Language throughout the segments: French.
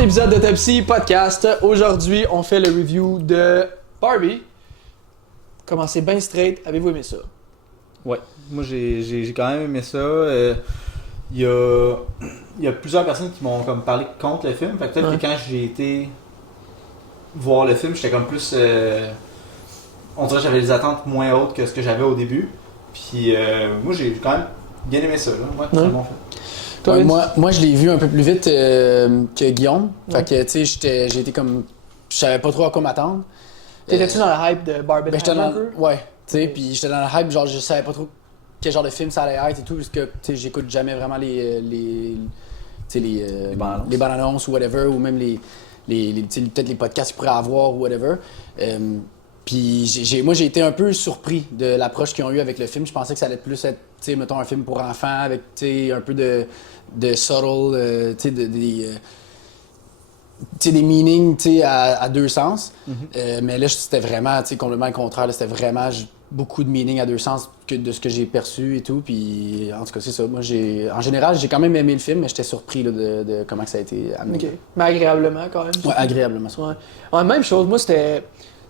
autre épisode de Topsy Podcast. Aujourd'hui, on fait le review de Barbie. Commencez bien straight. Avez-vous aimé ça? Ouais, moi j'ai quand même aimé ça. Il y a plusieurs personnes qui m'ont comme parlé contre le film. Fait que peut-être que quand j'ai été voir le film, j'étais comme plus. On dirait que j'avais des attentes moins hautes que ce que j'avais au début. Puis moi j'ai quand même bien aimé ça. Là. Ouais, c'est un bon film. Ouais, moi, je l'ai vu un peu plus vite que Guillaume. Fait que, tu sais, j'ai été comme. Je savais pas trop à quoi m'attendre. T'étais-tu dans la hype de Barbie? Ouais, tu sais, puis j'étais dans la hype, genre, je savais pas trop quel genre de film ça allait être et tout, parce que, tu sais, j'écoute jamais vraiment les bandes annonces ou whatever, ou même peut-être les podcasts qu'ils pourraient avoir ou whatever. Puis moi, j'ai été un peu surpris de l'approche qu'ils ont eue avec le film. Je pensais que ça allait plus être, tu sais, mettons, un film pour enfants avec, tu sais, un peu de subtle, tu sais, des meanings, tu sais, à deux sens. Mais là, c'était vraiment, tu sais, complètement le contraire. Là, c'était vraiment beaucoup de meaning à deux sens de ce que j'ai perçu et tout. Puis, en tout cas, c'est ça. Moi, en général, j'ai quand même aimé le film, mais j'étais surpris là, de comment ça a été amené. OK. Mais agréablement, quand même. Ouais, agréablement. Ouais, même chose. Moi, c'était...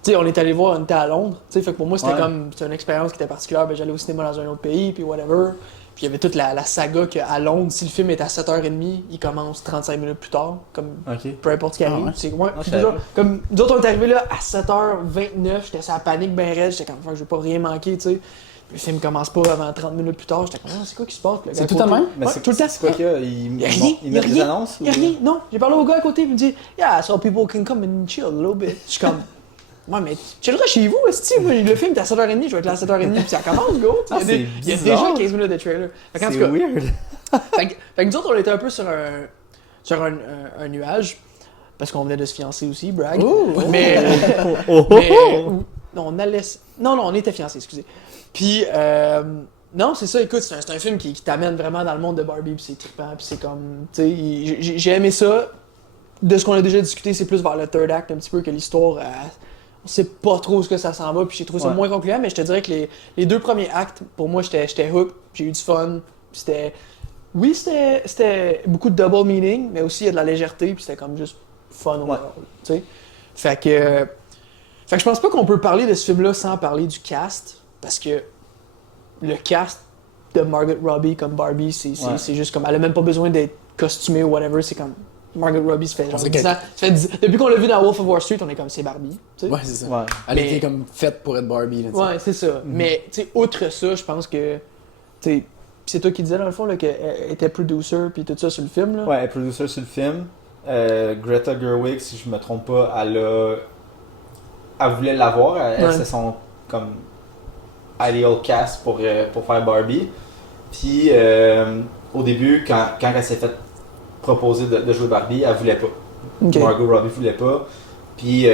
Tu sais, on est allé voir, on était à Londres, tu sais, fait que pour moi, c'était c'était une expérience qui était particulière. Ben, j'allais au cinéma dans un autre pays, puis whatever. Puis il y avait toute la saga qu'à Londres, si le film est à 7h30, il commence 35 minutes plus tard, comme peu importe ce qui arrive. Comme nous autres, on est arrivés là à 7h29, j'étais sur la panique ben raide, j'étais comme, je vais pas rien manquer, tu sais. Puis le film commence pas avant 30 minutes plus tard, j'étais comme, c'est quoi qui se passe? C'est tout le même? Mais tout le temps. C'est quoi qu'il y a? Ils mettent des annonces? Il y a rien, non. J'ai parlé au gars à côté, il me dit, yeah, so people can come and chill a little bit. Je suis comme, ouais, mais chilleras chez vous, est-ce moi, le film est à 7h30, je vais être là à 7h30, puis ça commence, go! Il y a déjà 15 minutes de trailer. C'est weird. fait que nous autres, on était un peu sur un nuage, parce qu'on venait de se fiancer aussi, brag. Mais non, on était fiancés, excusez. Puis, non, c'est ça, écoute, c'est un film qui t'amène vraiment dans le monde de Barbie, puis c'est trippant, puis c'est comme, tu sais, j'ai aimé ça. De ce qu'on a déjà discuté, c'est plus vers le third act un petit peu que l'histoire... on sait pas trop ce que ça s'en va, puis j'ai trouvé ça moins concluant, mais je te dirais que les deux premiers actes, pour moi, j'étais hook, j'ai eu du fun, puis c'était beaucoup de double meaning, mais aussi il y a de la légèreté, puis c'était comme juste fun overall, tu sais. Fait que je pense pas qu'on peut parler de ce film-là sans parler du cast, parce que le cast de Margot Robbie comme Barbie, c'est juste comme, elle a même pas besoin d'être costumée ou whatever, c'est comme... Margot Robbie, ça fait genre 10 ans. Depuis qu'on l'a vu dans Wolf of Wall Street, on est comme c'est Barbie. T'sais. Ouais, c'est ça. Ouais. Elle était comme faite pour être Barbie. Là, ouais, c'est ça. Mais outre ça, je pense que. C'est toi qui disais dans le fond qu'elle était producer puis tout ça sur le film. Là. Ouais, elle est producer sur le film. Greta Gerwig, si je me trompe pas, elle voulait l'avoir. Elle c'est son comme ideal cast pour faire Barbie. Puis au début, quand elle s'est fait proposé de jouer Barbie, elle voulait pas. Margot Robbie voulait pas. Puis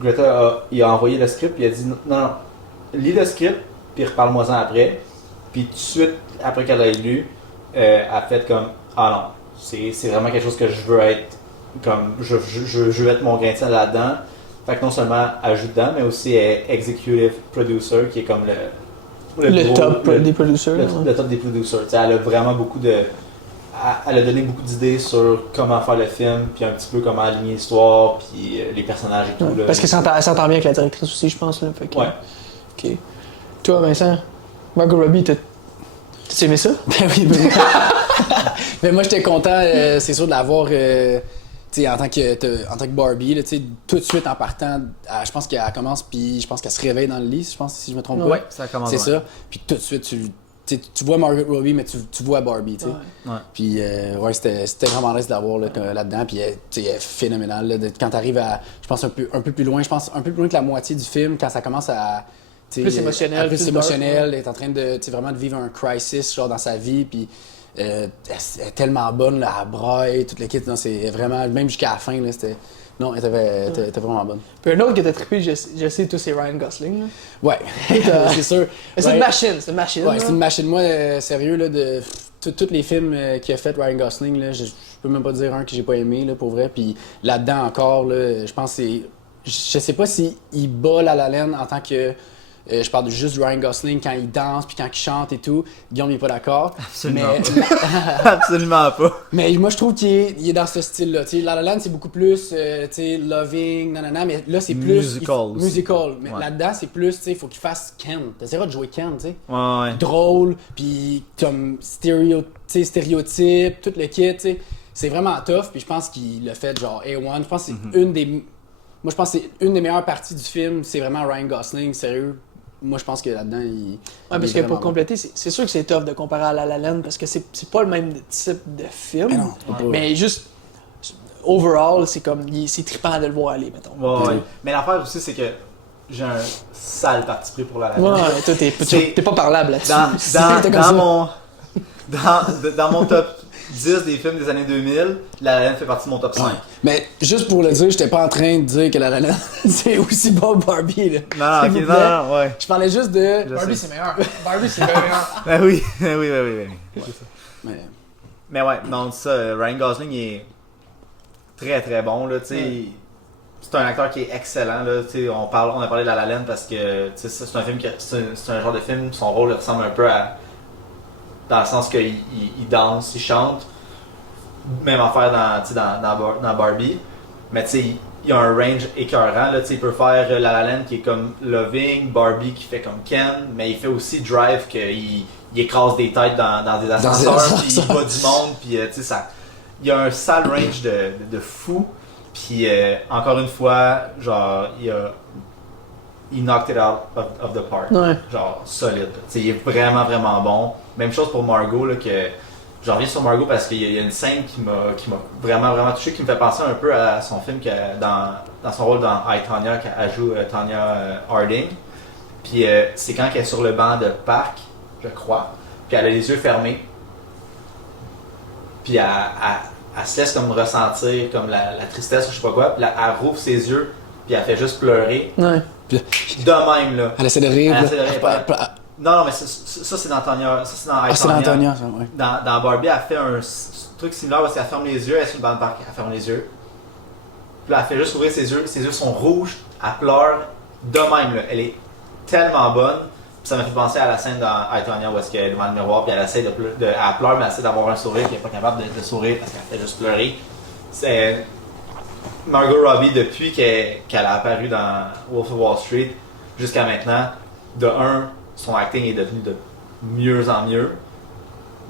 Greta il a envoyé le script, puis il a dit non, lis le script, puis reparle-moi-en après. Puis tout de suite, après qu'elle ait lu, elle a fait comme ah non, c'est vraiment quelque chose que je veux être, comme je veux être mon grain de sel là-dedans. Fait que non seulement elle joue dedans, mais aussi elle est executive producer, qui est comme le top des producers. Le top des producers. T'sais, elle a vraiment beaucoup de. Elle a donné beaucoup d'idées sur comment faire le film, puis un petit peu comment aligner l'histoire, puis les personnages et tout. Là. Parce que ça s'entend bien avec la directrice aussi, je pense. Là, fait que, ouais. Ok. Toi, Vincent, Margot Robbie, t'as aimé ça? Ben oui, mais moi, j'étais content, c'est sûr, de l'avoir en tant que Barbie. Là, tout de suite en partant, je pense qu'elle commence, puis je pense qu'elle se réveille dans le lit, je pense, si je me trompe pas. Ouais, ça commence. C'est ça. Puis tout de suite, tu vois Margot Robbie, mais tu vois Barbie, tu sais. Ouais. Puis, c'était vraiment nice de l'avoir là-dedans. Puis, elle est phénoménale. Là, quand t'arrives à, je pense, un peu plus loin, un peu plus loin que la moitié du film, quand ça commence à... Plus émotionnel. Plus émotionnel. Elle est en train de, vraiment de vivre un crisis, genre, dans sa vie. Puis, elle est tellement bonne, là, elle braille, toute l'équipe. C'est vraiment, même jusqu'à la fin, là, c'était... Non, elle était vraiment bonne. Puis un autre que t'as trippé, je sais, tout c'est Ryan Gosling. Là. Ouais, c'est sûr. C'est une machine, Ouais, c'est une machine. Moi, sérieux, là, de tous les films qu'il a fait Ryan Gosling, là, je peux même pas dire un que j'ai pas aimé, là, pour vrai. Puis là-dedans encore, là, je pense que c'est... Je sais pas s'il bat La La Land en tant que Je parle juste de Ryan Gosling quand il danse puis quand il chante et tout. Guillaume il est pas d'accord. Absolument pas. Absolument pas. Mais moi je trouve qu'il est dans ce style-là. T'sais, La La Land c'est beaucoup plus loving, nanana, mais là c'est plus musical. Mais là-dedans c'est plus, il faut qu'il fasse Ken. T'essaieras de jouer Ken, tu sais. Ouais. Drôle, puis comme stéréotype, tout le kit, tu sais. C'est vraiment tough, puis je pense qu'il l'a fait genre A1. Je pense que c'est une des... Moi, je pense que c'est une des meilleures parties du film, c'est vraiment Ryan Gosling, sérieux. Moi, je pense que là-dedans, il. Ouais, parce que pour compléter, c'est sûr que c'est tough de comparer à La La Land parce que c'est pas le même type de film. Mais non, mais juste, overall, c'est comme. C'est trippant de le voir aller, mettons. Ouais. Mais l'affaire aussi, c'est que j'ai un sale parti pris pour La La Land. Ouais, toi, t'es pas parlable là-dessus. Dans mon top 10 des films des années 2000, La La Land fait partie de mon top 5. Ouais. Mais juste pour le dire, j'étais pas en train de dire que La La Land c'est aussi bon que Barbie là. Non, ok, non, ouais. Je parlais juste de. Barbie c'est meilleur. Barbie c'est meilleur. Ben oui, oui. Mais... Mais ouais, non, ça, Ryan Gosling est très très bon là, tu sais. C'est un acteur qui est excellent là, tu sais. On a parlé de La La Land parce que c'est un film c'est un genre de film, son rôle ressemble un peu à, dans le sens qu'il danse, il chante. Même affaire dans Barbie. Mais tu sais, il y a un range écœurant. Là, il peut faire La La Land qui est comme Loving, Barbie qui fait comme Ken, mais il fait aussi Drive qu'il écrase des têtes dans des ascenseurs, puis il bat du monde. Puis tu sais, ça. Il y a un sale range de fou. Puis encore une fois, genre, il knocked it out of the park. Ouais. Genre, solide. Il est vraiment, vraiment bon. Même chose pour Margot, là, que j'en reviens sur Margot parce qu'il y a une scène qui m'a vraiment, vraiment touché, qui me fait penser un peu à son film, dans son rôle dans I, Tonya, qu'elle joue Tonya Harding. Puis c'est quand elle est sur le banc de parc, je crois, puis elle a les yeux fermés. Puis elle se laisse comme ressentir comme la tristesse ou je sais pas quoi, puis là, elle rouvre ses yeux, puis elle fait juste pleurer. Ouais. Puis, de même, là. elle essaie de rire. Elle essaie de rire. Non, mais ça c'est dans Tonya. Ça c'est dans I, c'est dans Tonya, ça, ouais. Dans Barbie, elle fait un truc similaire parce qu'elle ferme les yeux, elle est sur le banc de parc, elle ferme les yeux. Puis là, elle fait juste ouvrir ses yeux sont rouges, elle pleure de même, là. Elle est tellement bonne. Puis ça m'a fait penser à la scène dans I, Tonya où est-ce qu'elle est devant le miroir, puis elle essaie elle pleure, mais elle essaie d'avoir un sourire, puis elle n'est pas capable de sourire parce qu'elle fait juste pleurer. C'est Margot Robbie, depuis qu'elle a apparu dans Wolf of Wall Street jusqu'à maintenant, de un, son acting est devenu de mieux en mieux,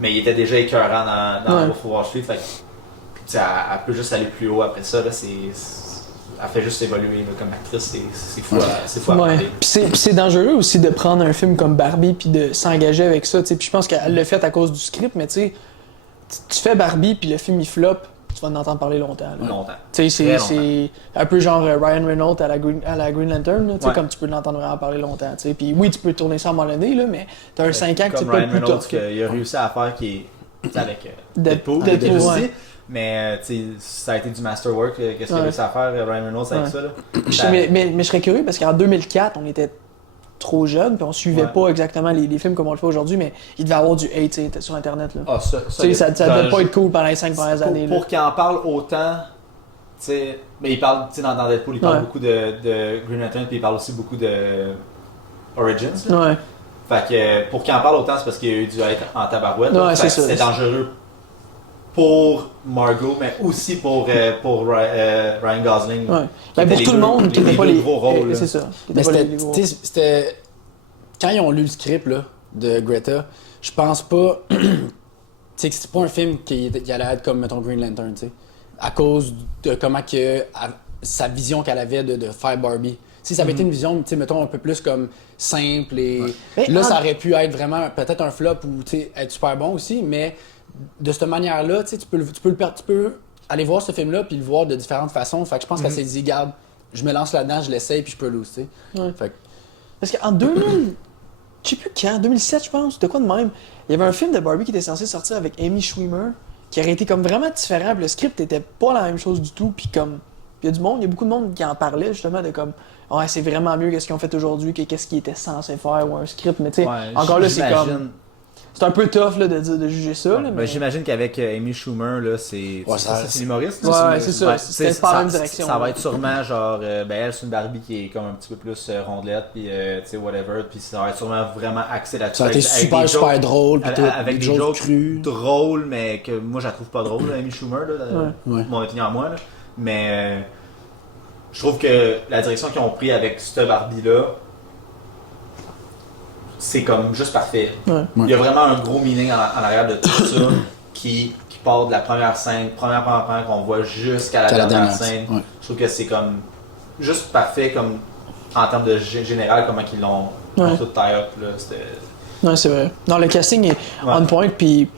mais il était déjà écœurant dans Wolf of Wall Street. Fait que, elle peut juste aller plus haut après ça. Là, elle fait juste évoluer là, comme actrice. C'est fou à ouais. Puis c'est dangereux aussi de prendre un film comme Barbie puis de s'engager avec ça. Puis je pense qu'elle l'a fait à cause du script, mais tu fais Barbie puis le film il flop. Tu vas en entendre parler longtemps. Là. Longtemps. C'est un peu genre Ryan Reynolds à la Green Lantern, là, comme tu peux l'entendre vraiment parler longtemps. Puis oui, tu peux tourner ça à un moment donné, là, mais t'as un 5 ans que tu peux être plus tough. Il a réussi à faire qui est avec Deadpool ouais. Mais ça a été du masterwork. Qu'est-ce qu'il a réussi à faire Ryan Reynolds avec ça? Là? Mais je serais curieux parce qu'en 2004, on était trop jeune, puis on suivait pas exactement les films comme on le fait aujourd'hui, mais il devait avoir du hate sur Internet. Là. Ah, ça devait pas être cool pendant les 5 premières années. Pour qu'il en parle autant, mais il parle, dans Deadpool, il parle beaucoup de Green Lantern, puis il parle aussi beaucoup de Origins. Là. Ouais. Fait que pour qu'il en parle autant, c'est parce qu'il y a eu du hate en tabarouette. Ouais, c'est dangereux pour Margot, mais aussi pour Ryan Gosling. Ouais. Ben pour tout le monde qui n'était pas les gros rôles. C'est ça. Mais c'était quand ils ont lu le script là, de Greta, je pense pas que c'est pas un film qui allait être comme mettons Green Lantern, tu sais, à cause de comment que sa vision qu'elle avait de faire Barbie. Si ça avait été une vision, mettons, un peu plus comme simple et là, ça aurait pu être vraiment peut-être un flop ou être super bon aussi, mais de cette manière-là, tu peux aller voir ce film-là puis le voir de différentes façons. Fait que je pense qu'elle s'est dit, garde, je me lance là-dedans, je l'essaye puis je peux l'oser. Ouais. Parce qu'en 2000, je sais plus quand, 2007 je pense, de quoi de même, il y avait un film de Barbie qui était censé sortir avec Amy Schumer qui aurait été comme vraiment différent. Puis le script était pas la même chose du tout. Puis comme, il y a beaucoup de monde qui en parlait justement de comme, ouais, c'est vraiment mieux qu'est-ce qu'ils ont fait aujourd'hui que qu'est-ce qu'ils étaient censés faire ou un script. Mais tu sais, encore là, c'est comme. c'est un peu tough là, de juger ça. Là, mais... j'imagine qu'avec Amy Schumer, là, c'est l'humoriste. Ouais, c'est ça. C'est pas la même direction. Ça va être sûrement genre, elle, c'est une Barbie qui est comme un petit peu plus rondelette, puis tu sais, whatever, puis ça va être sûrement vraiment axé là-dessus. Ça a été super drôle, puis avec des jokes drôles, mais que moi, je la trouve pas drôle, Amy Schumer, là, mon opinion à moi, là. Mais je trouve que la direction qu'ils ont pris avec cette Barbie-là, c'est comme juste parfait. Ouais. Il y a vraiment un gros meaning en arrière de tout ça qui part de la première scène, première qu'on voit jusqu'à la dernière scène. Ouais. Je trouve que c'est comme juste parfait comme en termes de général, comment ils l'ont tout tie-up. Ouais, c'est vrai. Non, le casting est on point, puis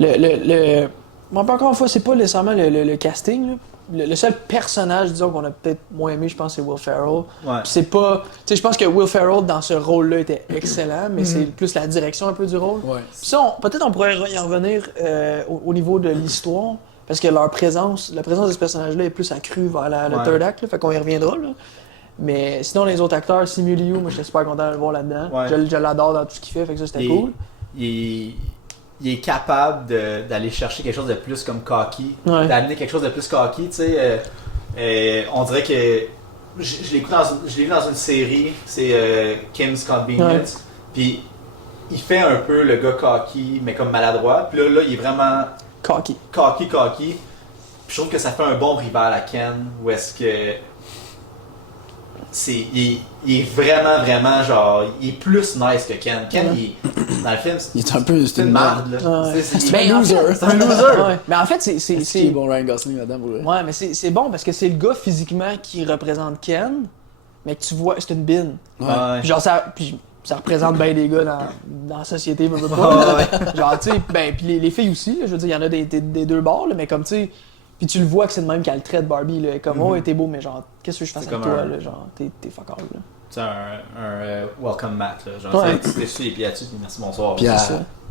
bon, encore une fois, c'est pas nécessairement le casting, là. Le seul personnage, disons, qu'on a peut-être moins aimé, je pense, c'est Will Ferrell. Ouais. C'est pas... Tu sais, je pense que Will Ferrell, dans ce rôle-là, était excellent, mais c'est plus la direction un peu du rôle. Ouais. Puis ça, peut-être on pourrait y revenir au niveau de l'histoire, parce que la présence de ce personnage-là est plus accrue vers le third act, là, fait qu'on y reviendra, là. Mais sinon, les autres acteurs, Simu Liu, moi, j'étais super content de le voir là-dedans. Ouais. Je l'adore dans tout ce qu'il fait, fait que ça, c'était cool. Il est capable d'aller chercher quelque chose de plus comme cocky, d'amener quelque chose de plus cocky, tu sais. On dirait que je l'ai vu dans une série, c'est Kim's Convenience, puis il fait un peu le gars cocky, mais comme maladroit, puis là il est vraiment cocky. Puis je trouve que ça fait un bon rival à Ken, où est-ce que il est vraiment genre, il est plus nice que Ken. Ken, dans le film, il est un peu c'est une merde, là. C'est un loser. C'est un loser. Ouais. Mais en fait, c'est bon Ryan Gosling là-dedans pour lui. Ouais, mais c'est bon parce que c'est le gars physiquement qui représente Ken, mais que tu vois, c'est une bine. Ouais. Puis genre ça représente bien des gars dans la société, genre tu sais, puis les filles aussi, là, je veux dire, il y en a des deux bords, là, mais comme tu sais. Puis tu le vois que c'est le même qu'elle traite Barbie, là. Comme, oh, t'es beau, mais genre, qu'est-ce que je fasse avec toi, là? Genre, t'es fuck all, là. C'est un welcome mat, là. Genre, tu t'es su les pieds là-dessus, puis merci, bonsoir. Puis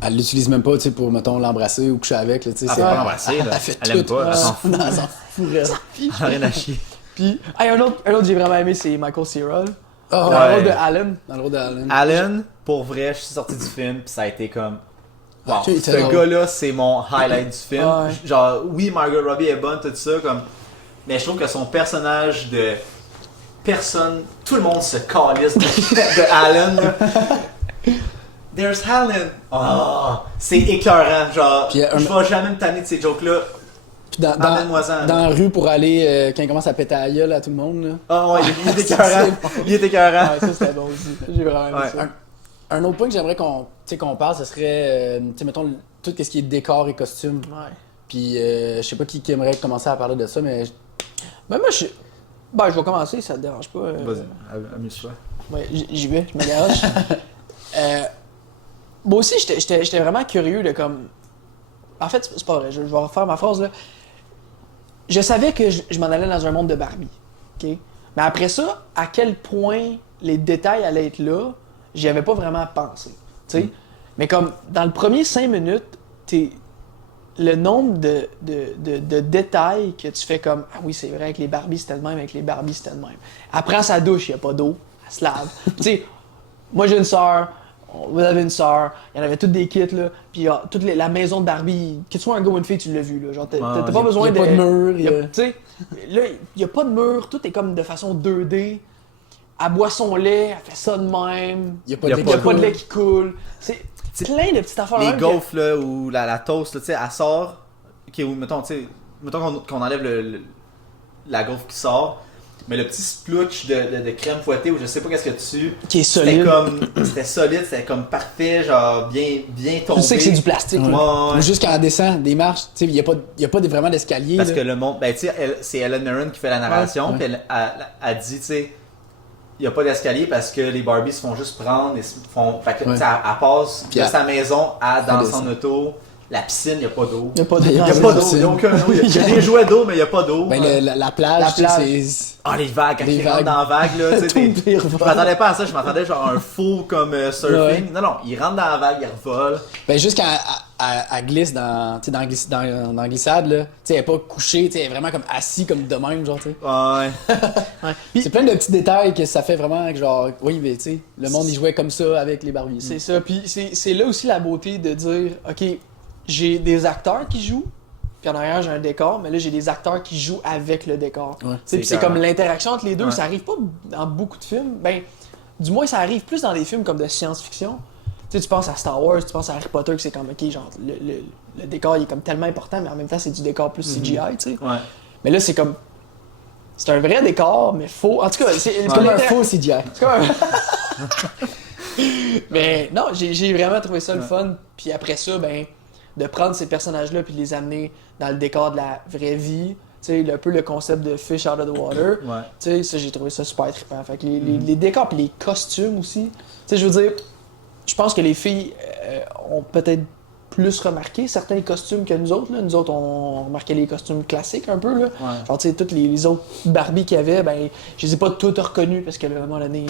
elle l'utilise même pas, tu sais, pour, mettons, l'embrasser ou coucher avec, là, tu sais. Elle peut pas l'embrasser, là. Elle aime pas, elle s'en fout. Elle s'en fout, elle a rien à chier. Puis, un autre que j'ai vraiment aimé, c'est Michael Cera. Dans le rôle de Alan. Dans le rôle d'Alan. Alan, pour vrai, je suis sorti du film, puis ça a été comme... Wow, Okay, ce gars-là, c'est mon highlight du film. Genre, oui, Margot Robbie est bonne, tout ça, comme... mais je trouve que son personnage de personne, tout le monde se calisse de Alan. Là. There's Alan. Oh, c'est écœurant. Genre, je vais jamais me tanner de ces jokes-là. Puis dans la rue pour aller, quand il commence à péter à la gueule à tout le monde. Là. Ah ouais, il est écœurant. Il est écœurant. Ouais, ça c'était bon aussi. J'ai vraiment aimé ça. Un autre point que j'aimerais qu'on parle, ce serait, mettons, tout ce qui est décor et costume. Ouais. Puis, je sais pas qui aimerait commencer à parler de ça, mais... Ben moi, je vais commencer, ça te dérange pas. Vas-y, amuse-toi. Ouais, j'y vais, je me garage. Moi aussi, j'étais vraiment curieux de comme... En fait, c'est pas vrai, je vais refaire ma phrase, là. Je savais que je m'en allais dans un monde de Barbie, OK? Mais après ça, à quel point les détails allaient être là, j'y avais pas vraiment pensé, tu sais. Mais comme, dans le premier 5 minutes, le nombre de détails que tu fais comme « Ah oui, c'est vrai, avec les Barbies, c'était le même, avec les Barbies, c'était le même. » Après, à sa douche, il n'y a pas d'eau, elle se lave. Tu sais, moi j'ai une sœur, vous avez une sœur, il y en avait toutes des kits, là, puis toute la maison de Barbie, que tu sois un gars ou une fille, tu l'as vu, là. Genre, t'as pas besoin de... Il n'y a pas de mur. Tu sais, là, il n'y a pas de mur, tout est comme de façon 2D. Elle boit son lait, elle fait ça de même. Il n'y a pas de lait qui coule. C'est plein de petites affaires. Les gaufres, là, ou la toast, là, tu sais, elle sort. Ok, ou mettons, tu sais, mettons qu'on enlève la gaufre qui sort. Mais le petit splooch de crème fouettée, ou je sais pas qu'est-ce que tu... Qui est solide. C'était solide, c'était comme parfait, genre bien tombé. Tu sais que c'est du plastique. Ouais. Juste quand elle descend des marches, tu sais, il n'y a pas vraiment d'escalier. Parce que le monde... Ben, tu sais, c'est Helen Mirren qui fait la narration, puis elle dit, tu sais... Il n'y a pas d'escalier parce que les Barbies se font juste prendre et se font. Fait que elle passe de sa maison dans son auto, La piscine, il n'y a pas d'eau. Il n'y a pas de Il n'y a pas d'eau, il n'y a aucun eau. Il y a des jouets d'eau, mais il n'y a pas d'eau. Ben, la plage, La tu sais, plage. c'est... Ah, les vagues, quand Les ils rentrent vagues. dans la vague, là, tu sais, Tout pire, je m'attendais pas à ça, je m'attendais genre à un faux comme surfing. Ouais. Non, ils rentrent dans la vague, ils revolent. Ben, juste quand elle glisse dans, tu sais, dans la glissade, là, tu sais, elle est pas couchée, tu sais, elle est vraiment comme assise, comme de même, genre, tu sais. Ouais. C'est plein de petits détails que ça fait vraiment que, genre, oui, mais tu sais, le monde, il jouait comme ça avec les Barbies. C'est ça. Puis c'est là aussi la beauté de dire, OK, j'ai des acteurs qui jouent, puis en arrière, j'ai un décor, mais là, j'ai des acteurs qui jouent avec le décor. Ouais. Tu sais, puis c'est carrément. comme l'interaction entre les deux. Ouais. Ça arrive pas dans beaucoup de films. Ben, du moins, ça arrive plus dans des films comme de science-fiction. Tu sais, tu penses à Star Wars, tu penses à Harry Potter, que c'est comme, OK, genre, le décor, il est comme tellement important, mais en même temps, c'est du décor plus CGI, tu sais. Ouais. Mais là, c'est comme... C'est un vrai décor, mais faux. En tout cas, c'est C'est comme un faux CGI. c'est comme un- Mais non, j'ai vraiment trouvé ça le fun. Puis après ça, ben, de prendre ces personnages-là puis de les amener dans le décor de la vraie vie. Tu sais, un peu le concept de fish out of the water. Ouais. Tu sais, ça, j'ai trouvé ça super trippant. Fait que les décors puis les costumes aussi. Tu sais, je veux dire, je pense que les filles ont peut-être plus remarqué certains costumes que nous autres. Là. Nous autres, on remarquait les costumes classiques un peu. Là. Ouais. Genre, tu sais, toutes les autres Barbie qu'il y avait, ben, je les ai pas toutes reconnues parce que, là, à un moment donné,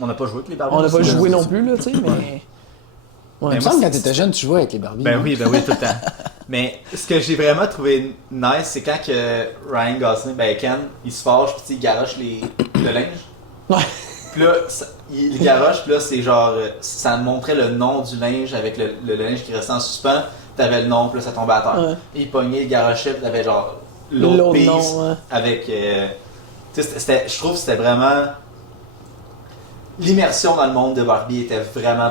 On n'a pas joué avec les Barbies. on n'a pas aussi, joué là. non plus, là, tu sais, mais... Ouais, Il me moi, semble c'est- quand t'étais jeune, tu jouais avec les Barbies. Ben non? oui, tout le temps. Mais ce que j'ai vraiment trouvé nice, c'est quand que Ryan Gosling, ben Ken, il se fâche pis il garoche le linge. Ouais. Puis là, il garoche, puis là, c'est genre, ça montrait le nom du linge avec le linge qui restait en suspens. T'avais le nom, puis là, ça tombait à terre. Ouais. Et il pognait, il garochait, puis t'avais genre l'autre piece nom, ouais. avec. Tu sais, je trouve que c'était vraiment. L'immersion dans le monde de Barbie était vraiment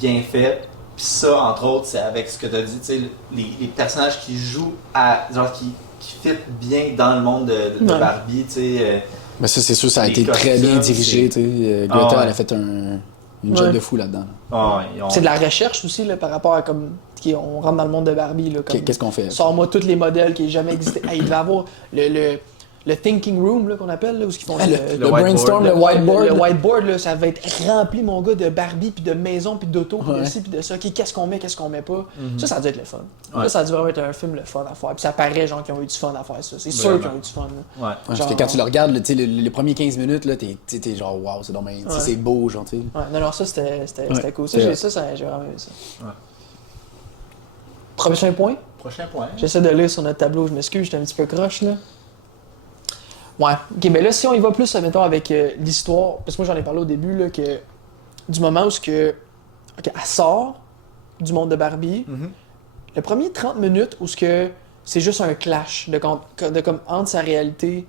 bien faite. Puis ça, entre autres, c'est avec ce que tu as dit, tu sais, les personnages qui jouent à. Genre qui fit bien dans le monde de Ouais. Barbie, tu sais. Mais ça, c'est sûr, ça a Les été très bien costumes, dirigé, c'est- tu sais. Ah, Greta, ouais. elle a fait une job Ouais. de fou là-dedans. C'est de la recherche aussi, là, par rapport à comme... On rentre dans le monde de Barbie, là, comme... Qu'est-ce qu'on fait? Sors-moi tous les modèles qui aient jamais existé. Hey, il devait avoir le thinking room, là, qu'on appelle, là, où ils font... Ah, le whiteboard, brainstorm, le le whiteboard. Le whiteboard, là, ça va être rempli, mon gars, de Barbie, puis de maisons, puis d'auto, puis de Ouais. ci, puis de ça. OK, qu'est-ce qu'on met pas. Ça a dû être le fun. Ouais. Ça a dû vraiment être un film le fun à faire. Puis ça paraît, genre, qu'ils ont eu du fun à faire ça. C'est sûr Vraiment. qu'ils ont eu du fun, là. Ouais. Ouais, parce Genre- que quand tu le regardes, là, tu sais, les premiers 15 minutes, là, t'es genre, waouh, c'est dommage. Ouais. C'est beau, genre, tu sais. Ouais, non, ça, c'était cool. Ça, C'est j'ai vrai. j'ai vraiment aimé ça. Ouais. Prochain point. Prochain point. J'essaie de lire sur notre tableau, je m'excuse, j'étais un petit peu croche là. Ouais, ok, mais là, si on y va plus, mettons, avec l'histoire, parce que moi j'en ai parlé au début, là, que du moment où elle sort du monde de Barbie, Mhm. le premier 30 minutes où c'est juste un clash de comme entre sa réalité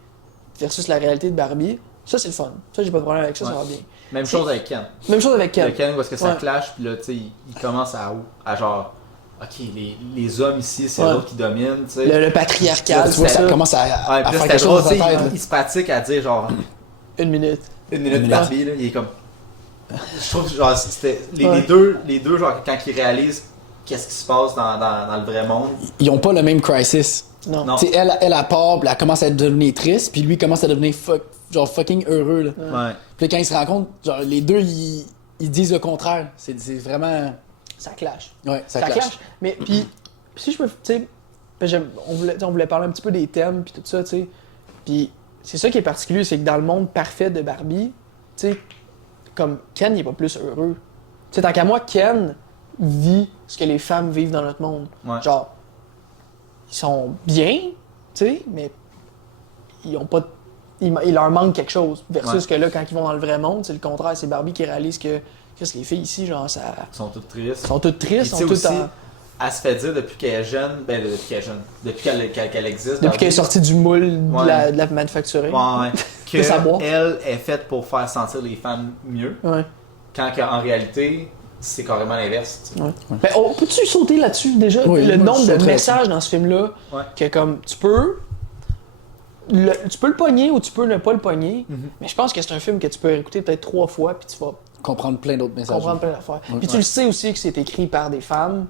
versus la réalité de Barbie, ça c'est le fun. Ça, j'ai pas de problème avec ça, ça Ouais. va bien. Même chose avec Ken. Même chose avec Ken. Le Ken, où est-ce que ça Ouais. clash, puis là, tu sais, il commence à genre. Ok, les hommes ici, c'est Ouais. eux autres qui dominent, tu sais. Le patriarcal, Tu vois, c'est ça ça. commence à Ouais, faire puis là, quelque c'était chose drôle, dans tu sa sais, tête. là. il se pratique à dire genre Une minute. une minute minute. Barbie, là, il est comme. Je trouve que genre, c'était. Ouais. Les deux, genre, quand ils réalisent qu'est-ce qui se passe dans le vrai monde. Ils ont pas le même crisis. Non. Non. Tu sais, elle part, puis elle commence à devenir triste, puis lui commence à devenir genre fucking heureux, là. Ouais. Puis là, quand ils se rencontrent, genre, les deux, ils disent le contraire. C'est vraiment... Ça clash. Ouais, ça Ça clash. clash. Mais puis, si je peux, tu sais, on voulait parler un petit peu des thèmes puis tout ça, tu sais. Puis c'est ça qui est particulier, c'est que dans le monde parfait de Barbie, tu sais, comme Ken, il est pas plus heureux. Tu sais, tant qu'à moi, Ken vit ce que les femmes vivent dans notre monde. Ouais. Genre, ils sont bien, tu sais, mais ils ont pas, il leur manque quelque chose. Versus Ouais. que là, quand ils vont dans le vrai monde, c'est le contraire, c'est Barbie qui réalise que les filles ici, genre, ça, Ils sont toutes tristes. sont toutes tristes, Puis, sont tu sais toutes aussi, en... elle se fait dire depuis qu'elle est jeune, depuis qu'elle existe. Depuis qu'elle est Barbie, sortie du moule Ouais. de la manufacturier. ouais, De sa boîte. qu'elle est faite pour faire sentir les femmes mieux, Ouais. quand en réalité, c'est carrément l'inverse. Tu sais. Ouais. Ben, peux-tu sauter là-dessus déjà? Oui, le moi, nombre je de sauterais messages dans ce film-là, Ouais. que comme tu peux le pogner ou tu peux ne pas le pogner, Mhm. mais je pense que c'est un film que tu peux écouter peut-être 3 fois puis tu vas Comprendre plein d'autres messages. comprendre plein d'affaires. Ouais. Puis tu le sais aussi que c'est écrit par des femmes,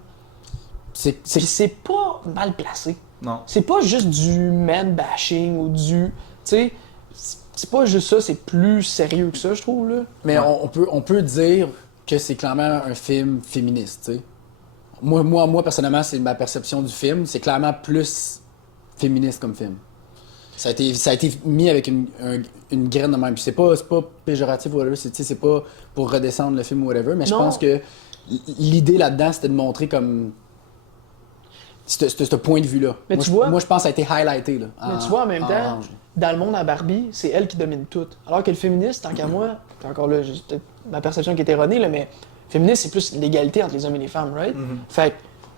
C'est puis c'est pas mal placé. Non. C'est pas juste du man bashing ou du, tu sais, c'est pas juste ça, c'est plus sérieux que ça, je trouve là. Mais Ouais. on peut dire que c'est clairement un film féministe, tu sais. Moi, personnellement, c'est ma perception du film. C'est clairement plus féministe comme film. Ça a été mis avec une graine de même. Puis c'est pas péjoratif ou whatever, c'est pas pour redescendre le film ou whatever, mais je pense que l'idée là-dedans, c'était de montrer comme ce point de vue-là. Mais moi, je pense que ça a été highlighté. Là, mais tu vois, en même temps, dans le monde à Barbie, c'est elle qui domine tout. Alors que le féministe, tant qu'à moi, encore là, j'ai peut-être ma perception qui est erronée, là, mais le féministe, c'est plus l'égalité entre les hommes et les femmes, right? Fait que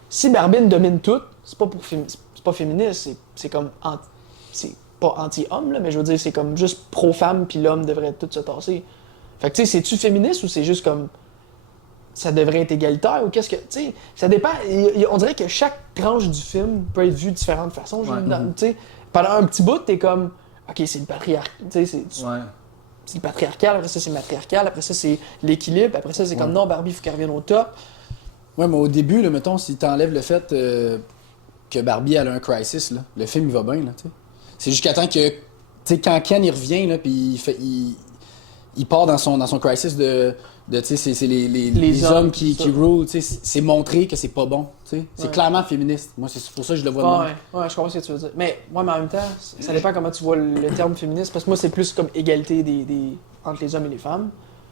si Barbie domine tout, c'est pas féministe, c'est comme... c'est pas anti-homme, là, mais je veux dire, c'est comme juste pro-femme, puis l'homme devrait tout se tasser. Fait que, tu sais, c'est-tu féministe ou c'est juste comme... ça devrait être égalitaire ou qu'est-ce que... Tu sais, ça dépend... on dirait que chaque tranche du film peut être vue de différentes façons. Tu sais, pendant un petit bout, t'es comme... OK, c'est le patriarcat. Tu sais, c'est le patriarcal, après ça, c'est matriarcal, après ça, c'est l'équilibre, après ça, c'est comme non, Barbie, il faut qu'elle revienne au top. Ouais, mais au début, là, mettons, si t'enlèves le fait que Barbie elle a un crisis, là, le film, il va bien, là, tu sais. C'est jusqu'à temps que... Tu sais, quand Ken, il revient, là, puis il part dans son crisis de tu sais, c'est les hommes qui rule, tu sais, c'est montré que c'est pas bon, tu sais. C'est clairement féministe. Moi, c'est pour ça que je le vois de même. Ouais, je comprends ce que tu veux dire. Mais moi, en même temps, ça dépend comment tu vois le terme féministe, parce que moi, c'est plus comme égalité entre les hommes et les femmes.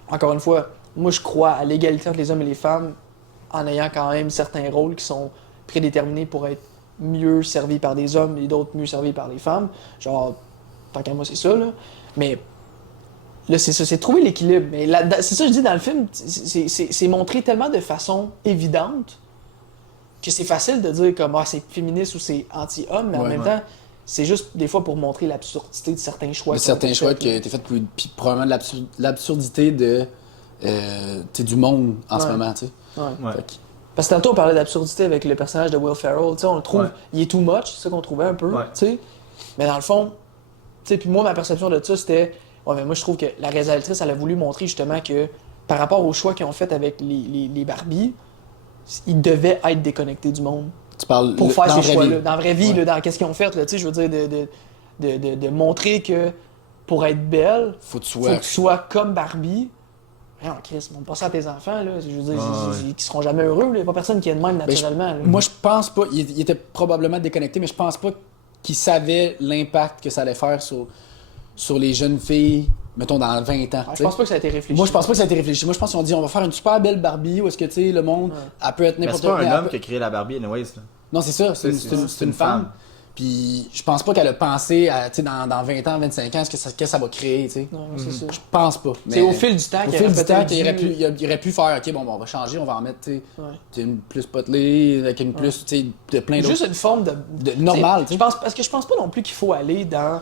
Encore une fois, moi, je crois à l'égalité entre les hommes et les femmes en ayant quand même certains rôles qui sont prédéterminés pour être mieux servis par des hommes et d'autres mieux servis par les femmes. Genre, tant qu'à moi, c'est ça, là. Mais là, c'est ça, c'est trouver l'équilibre. Mais c'est ça que je dis dans le film, c'est montré tellement de façon évidente que c'est facile de dire comme c'est féministe ou c'est anti-homme, mais en même temps, c'est juste des fois pour montrer l'absurdité de certains choix. De certains choix qui ont été faits, puis probablement l'absurdité du monde en ce moment, tu sais. Parce que tantôt, on parlait d'absurdité avec le personnage de Will Ferrell. Tu sais, on le trouve, il est too much, c'est ça qu'on trouvait un peu, tu sais. Mais dans le fond, tu sais, puis moi, ma perception de ça, c'était... Ouais, mais moi, je trouve que la réalisatrice, elle a voulu montrer justement que par rapport aux choix qu'ils ont fait avec les Barbies, ils devaient être déconnectés du monde. Tu parles pour faire ces choix-là. Vie. Dans la vraie vie, là, dans qu'est-ce qu'ils ont fait, là, tu sais, je veux dire, de montrer que pour être belle, faut que tu sois comme Barbie. Non, Chris, montre pas ça à tes enfants, là. Je veux dire, ils seront jamais heureux, il n'y a pas personne qui est de même naturellement. Moi, je pense pas, il était probablement déconnecté, mais je pense pas qu'il savait l'impact que ça allait faire sur les jeunes filles, mettons, dans 20 ans. Je pense pas que ça a été réfléchi. Moi, je pense pas que ça a été réfléchi. Moi, je pense qu'ils ont dit, on va faire une super belle Barbie, où est-ce que, tu sais, le monde, elle peut être n'importe quoi. Mais c'est pas un homme qui a créé la Barbie, anyways, là. Non, c'est ça, c'est une femme. Puis je pense pas qu'elle a pensé à, tu sais, dans 20 ans, 25 ans, ce que ça va créer, tu sais. Non, c'est ça. Je pense pas. C'est au fil du temps qu'il aurait pu faire, OK, bon, on va changer, on va en mettre, tu sais, une plus potelée, avec une plus, tu sais, de plein d'autres. Juste une forme de normal, tu sais. Parce que je pense pas non plus qu'il faut aller dans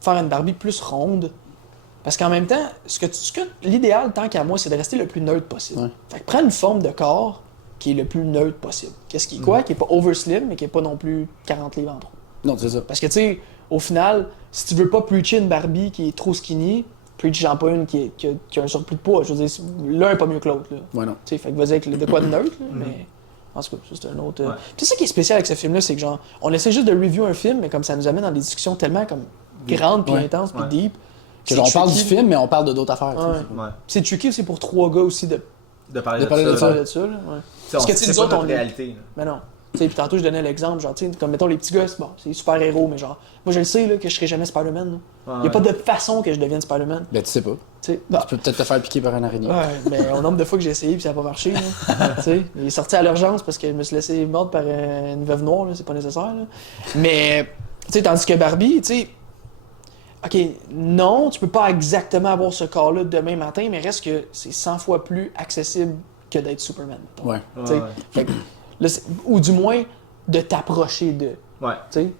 faire une Barbie plus ronde. Parce qu'en même temps, l'idéal, tant qu'à moi, c'est de rester le plus neutre possible. Fait que prends une forme de corps qui est le plus neutre possible. Qu'est-ce qui est quoi? Qui est pas over slim, mais qui est pas non plus 40 livres en trop. Non, c'est ça. Parce que, tu sais, au final, si tu veux pas preacher une Barbie qui est trop skinny, preach-en pas une qui a un surplus de poids. Je veux dire, l'un est pas mieux que l'autre. Ouais, non. Tu sais, fait que vas-y avec de quoi de neutre, là, mais... En tout cas, c'est un autre... C'est ça qui est spécial avec ce film-là, c'est que genre, on essaie juste de review un film, mais comme ça nous amène dans des discussions tellement comme grandes, puis intenses, puis deep. Que on parle du film, mais on parle d'autres affaires. C'est tricky aussi pour trois gars aussi de parler de ça. Parce que, tu sais, nous autres, on est... réalité. Mais non. Tu sais, puis tantôt, je donnais l'exemple, genre, tu sais, comme mettons les petits gars, bon, c'est des super-héros, mais genre, moi, je le sais, là, que je serai jamais Spider-Man. Il n'y a pas de façon que je devienne Spider-Man. Ben, tu sais pas. Tu peux peut-être te faire piquer par un araignée. Ouais, mais au nombre de fois que j'ai essayé, puis ça n'a pas marché, tu sais. Il est sorti à l'urgence parce que je me suis laissé mordre par une veuve noire, là, c'est pas nécessaire, là. Mais, tu sais, tandis que Barbie, tu sais, OK, non, tu peux pas exactement avoir ce corps-là demain matin, mais reste que c'est 100 fois plus accessible que d'être Superman. Ouais. Fait que, là, ou du moins, de t'approcher de. Ouais. Tu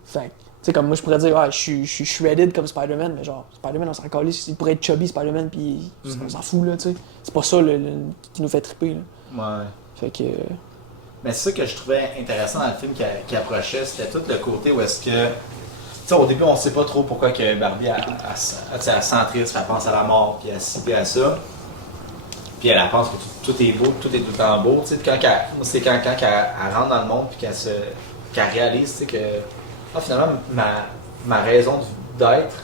sais, comme moi, je pourrais dire, je suis shredded comme Spider-Man, mais genre, Spider-Man, on s'en calisse, il pourrait être chubby Spider-Man, puis on s'en fout, là, tu sais. C'est pas ça qui nous fait triper, là. Ouais. Fait que. Mais c'est ça que je trouvais intéressant dans le film qui approchait, c'était tout le côté où est-ce que. Tu sais, au début, on sait pas trop pourquoi que Barbie, elle centriste, elle pense à la mort, puis à ci, puis à ça. Puis elle pense que tout est beau, tout est tout le temps beau. Tu sais, quand elle rentre dans le monde, puis qu'elle réalise, tu sais, que finalement, ma raison d'être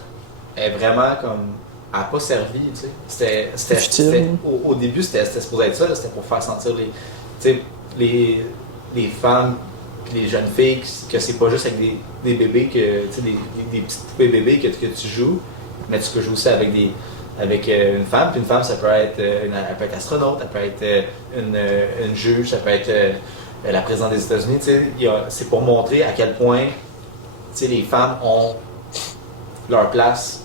est vraiment comme. Elle n'a pas servi, tu sais. C'était futile. Au début, c'était supposé être ça, là, c'était pour faire sentir des femmes puis des jeunes filles, que c'est pas juste avec des bébés, des petites poupées bébés que tu joues, mais tu peux jouer aussi avec une femme. Puis une femme, ça peut être, elle peut être astronaute, elle peut être une juge, ça peut être la présidente des États-Unis. C'est pour montrer à quel point les femmes ont leur place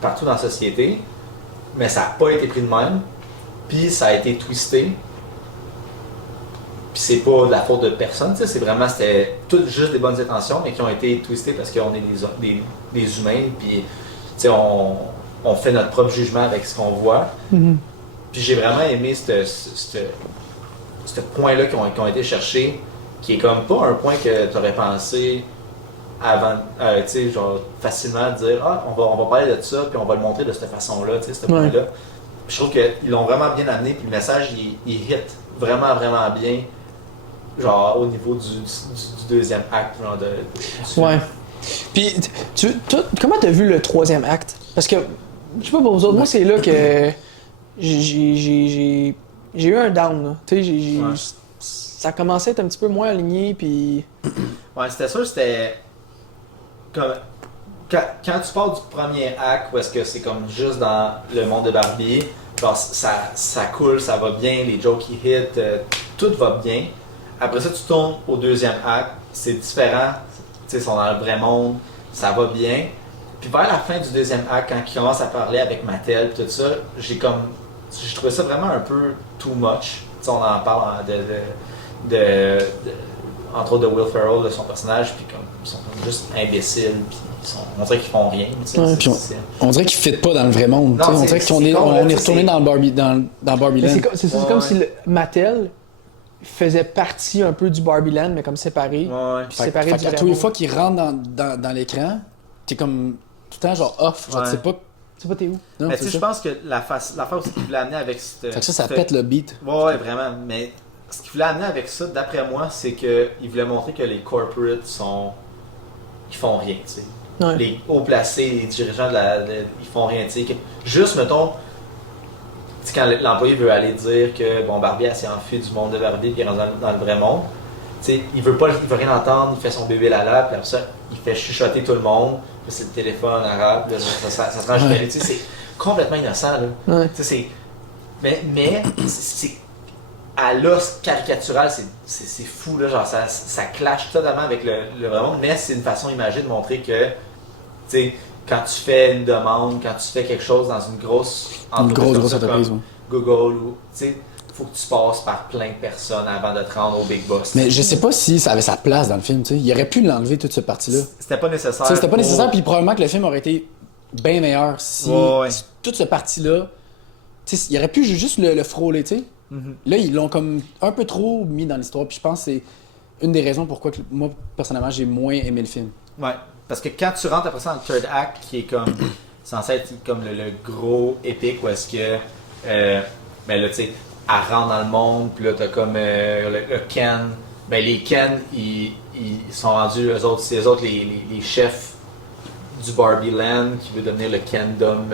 partout dans la société, mais ça n'a pas été pris de même, puis ça a été twisté. Puis c'est pas de la faute de personne, c'est vraiment, c'était toutes juste des bonnes intentions, mais qui ont été twistées parce qu'on est des humains, puis on fait notre propre jugement avec ce qu'on voit. Mm-hmm. Puis j'ai vraiment aimé ce point-là qui ont été cherchés, qui est comme pas un point que tu aurais pensé avant, genre facilement dire on va parler de ça, puis on va le montrer de cette façon-là, ce point-là. Puis je trouve qu'ils l'ont vraiment bien amené, puis le message, il hit vraiment, vraiment bien. Genre au niveau du deuxième acte, genre Ouais. Puis, comment t'as vu le troisième acte? Parce que, je sais pas pour vous autres, moi c'est là que j'ai eu un down, là. Tu sais, ça commençait à être un petit peu moins aligné, puis... Ouais, c'était sûr, c'était... Comme... Quand tu pars du premier acte, où est-ce que c'est comme juste dans le monde de Barbie, genre ça coule, ça va bien, les jokes qui hit, tout va bien. Après ça, tu tournes au deuxième acte, c'est différent, ils sont dans le vrai monde, ça va bien. Puis vers la fin du deuxième acte, quand ils commencent à parler avec Mattel et tout ça, j'ai trouvé ça vraiment un peu too much. T'sais, on en parle entre autres de Will Ferrell, de son personnage, puis comme ils sont comme juste imbéciles, puis on dirait qu'ils font rien. On dirait qu'ils ne fit pas dans le vrai monde. Non, on dirait qu'on est retourné dans Barbieland. C'est comme si Mattel faisait partie un peu du Barbieland, mais comme séparé. Puis séparé du à tous les fois qu'ils rentrent dans l'écran, t'es comme tout le temps genre off. Genre, tu sais pas t'es où. Non, mais tu sais, je pense que l'affaire aussi qu'il voulait amener avec cette... Fait que ça pète le beat. Ouais, vraiment. Mais ce qu'il voulait amener avec ça, d'après moi, c'est qu'il voulait montrer que les corporates ils font rien, tu sais. Ouais. Les hauts placés, les dirigeants ils font rien, tu sais. Juste, mettons, quand l'employé veut aller dire que bon, Barbie s'est enfui du monde de Barbie et est rendu dans le vrai monde, il veut rien entendre, il fait son bébé lala, puis après ça, il fait chuchoter tout le monde, puis c'est le téléphone arabe, là, ça se range bien, c'est complètement innocent. Là. Ouais. Mais c'est à l'os caricatural, c'est fou, là, genre ça clash totalement avec le vrai monde, mais c'est une façon imagée de montrer que quand tu fais une demande, quand tu fais quelque chose dans une grosse entreprise, comme Google, il faut que tu passes par plein de personnes avant de te rendre au Big Boss. Mais je sais pas si ça avait sa place dans le film. T'sais. Il aurait pu l'enlever toute cette partie-là. C'était pas nécessaire. C'était pas nécessaire, puis probablement que le film aurait été bien meilleur si toute cette partie-là, il aurait pu juste le frôler, tu sais. Mm-hmm. Là, ils l'ont comme un peu trop mis dans l'histoire, puis je pense que c'est une des raisons pourquoi moi, personnellement, j'ai moins aimé le film. Ouais. Parce que quand tu rentres après ça dans le third act, qui est comme censé être comme le gros épique, où est-ce que ben là tu sais, elle rentre dans le monde, puis là t'as comme le Ken, ben les Ken ils sont rendus c'est eux autres les chefs du Barbie Land qui veut devenir le Kendom,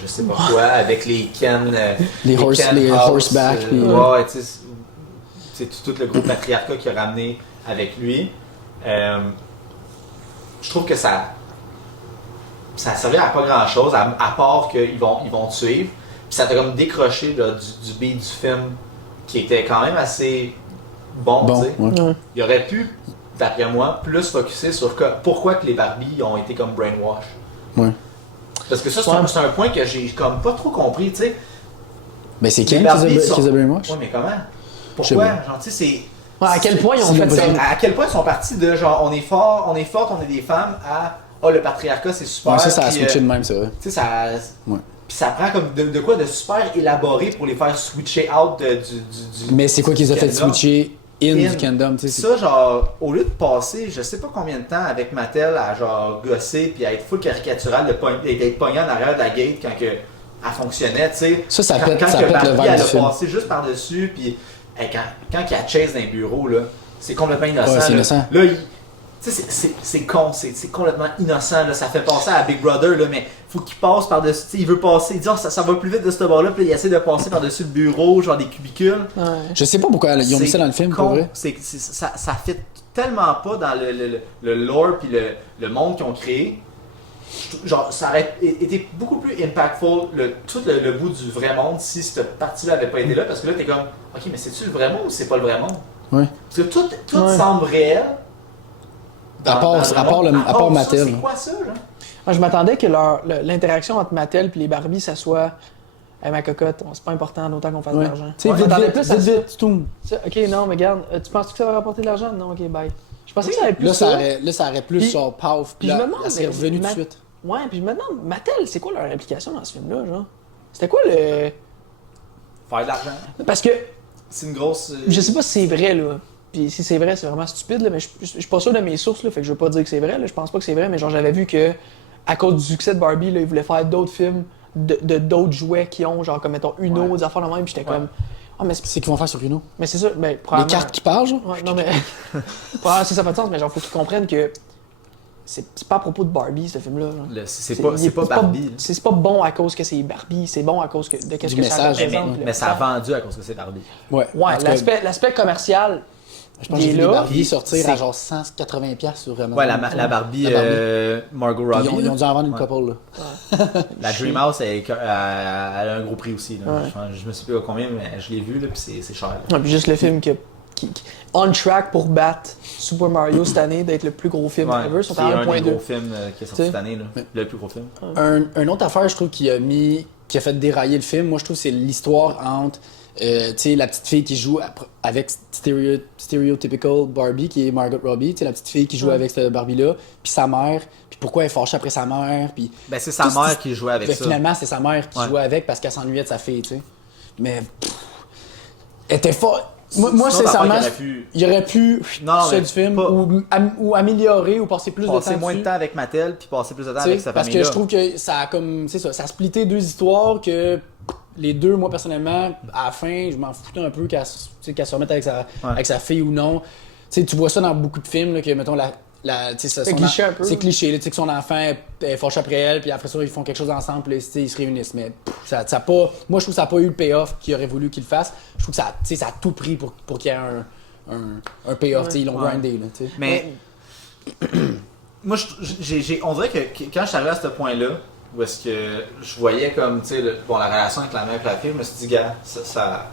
je sais pas quoi, avec les Ken les horseback, ouais, tu sais tout le gros patriarcat qu'il a ramené avec lui. Je trouve que ça servait à pas grand chose, à part qu'ils vont te suivre. Puis ça t'a comme décroché là, du beat du film qui était quand même assez bon. Tu sais. Ouais. Il aurait pu, d'après moi, plus focuser sur pourquoi que les Barbies ont été comme brainwash. Ouais. Parce que ça, c'est un point que j'ai comme pas trop compris. Tu sais. Mais c'est Ken qui a brainwash? Ouais, mais comment? Pourquoi? Genre, tu sais, c'est. À quel point ils ont fait ça? À quel point ils sont partis de genre on est fort, on est des femmes à le patriarcat c'est super. Ouais, ça a switché de même, c'est vrai. Tu sais, ça. Ouais. Puis ça prend comme de quoi de super élaboré pour les faire switcher out du Mais c'est quoi qu'ils ont fait switcher in du Kendom, tu sais? Ça, genre, au lieu de passer je sais pas combien de temps avec Mattel à genre gosser puis à être full caricatural, d'être pogné en arrière de la gate quand elle fonctionnait, tu sais. Ça quand pète le vibe elle du a film. passé juste par-dessus, puis quand il y a chase dans les bureaux, là, c'est complètement innocent. Ouais, c'est innocent. Là, Tu sais, c'est con, c'est complètement innocent, là, ça fait penser à Big Brother, là, mais faut qu'il passe par-dessus, tu sais, il veut passer, il dit ça va plus vite de ce bord-là, puis là, il essaie de passer par-dessus le bureau, genre des cubicules. Ouais. Je sais pas pourquoi ils ont mis ça dans le film, pour vrai. Ça fit tellement pas dans le lore puis le monde qu'ils ont créé. Genre, ça aurait été beaucoup plus impactful, tout le bout du vrai monde, si cette partie-là avait pas été là, parce que là, t'es comme, ok, mais c'est-tu le vrai monde ou c'est pas le vrai monde? Ouais. Parce que tout semble réel. À part Mattel. C'est quoi ça, là? Moi, je m'attendais que l'interaction entre Mattel et les Barbie, ça soit hey, ma cocotte, c'est pas important d'autant qu'on fasse de l'argent. Tu sais, vite, tout. Ok, non, mais regarde, tu penses que ça va rapporter de l'argent? Non, ok, bye. Je pensais que ça allait plus Là, ça aurait plus genre paf, puis là, c'est revenu tout de suite. Ouais, puis je me demande, Mattel, c'est quoi leur implication dans ce film-là, genre? C'était quoi le... Faire de l'argent. Parce que... C'est une grosse... Je sais pas si c'est vrai, là. Puis si c'est vrai, c'est vraiment stupide, là, mais je suis pas sûr de mes sources, là, fait que je veux pas dire que c'est vrai, là. Je pense pas que c'est vrai, mais genre j'avais vu que à cause du succès de Barbie, là, ils voulaient faire d'autres films de d'autres jouets qui ont, genre comme mettons Uno, des affaires de même, puis j'étais comme... Ah, mais c'est qu'ils vont faire sur Uno. Mais c'est ça, ben, les cartes qui parlent, genre? Ouais, non, mais... si ça fait de sens, mais genre faut qu'ils comprennent que c'est pas à propos de Barbie, ce film-là. C'est pas Barbie. C'est pas bon à cause que c'est Barbie, c'est bon à cause de qu'est-ce que message, ça représente. Mais ça a vendu à cause que c'est Barbie. Ouais, l'aspect commercial. Je pense que j'ai vu Barbie sortir à genre 180$ sur Amazon. Ouais, la Barbie, Margot Robbie. Ils ont dû en vendre une couple, là. La Dreamhouse, elle a un gros prix aussi. Là. Ouais. Je me sais plus à combien, mais je l'ai vu, là, puis c'est cher. Ouais, puis juste le film qui on track pour battre Super Mario cette année, d'être le plus gros film ever. C'est un des gros films qui est sorti cette année, là. Le plus gros film. Un autre affaire, je trouve, qui a fait dérailler le film, moi je trouve, c'est l'histoire entre tu sais, la petite fille qui joue avec stereotypical Barbie, qui est Margot Robbie, tu sais, la petite fille qui joue avec cette Barbie-là, puis sa mère, puis pourquoi elle est fâchée après sa mère, puis... Ben c'est sa mère qui jouait avec ça. Finalement, c'est sa mère qui jouait avec parce qu'elle s'ennuyait de sa fille, tu sais. Mais... elle était forte. Moi sincèrement, il aurait pu ça du film ou améliorer ou passer plus de temps passer moins de temps avec Mattel puis passer plus de temps avec sa famille. Parce que je trouve que ça a comme c'est ça a splitté deux histoires que les deux, moi personnellement, à la fin, je m'en foutais un peu qu'elle se remette avec sa fille ou non. T'sais, tu vois ça dans beaucoup de films là, que mettons c'est cliché un peu. C'est cliché, que son enfant est fâché après elle, puis après ça, ils font quelque chose ensemble, puis ils se réunissent. Mais ça a pas, moi, je trouve que ça n'a pas eu le payoff qu'il aurait voulu qu'il le fasse. Je trouve que ça a tout pris pour qu'il y ait un payoff. Ils l'ont grindé. Là, mais moi, on dirait que quand je suis arrivé à ce point-là, où est-ce que je voyais comme, tu sais, la relation avec la mère et la fille, je me suis dit, gars, ça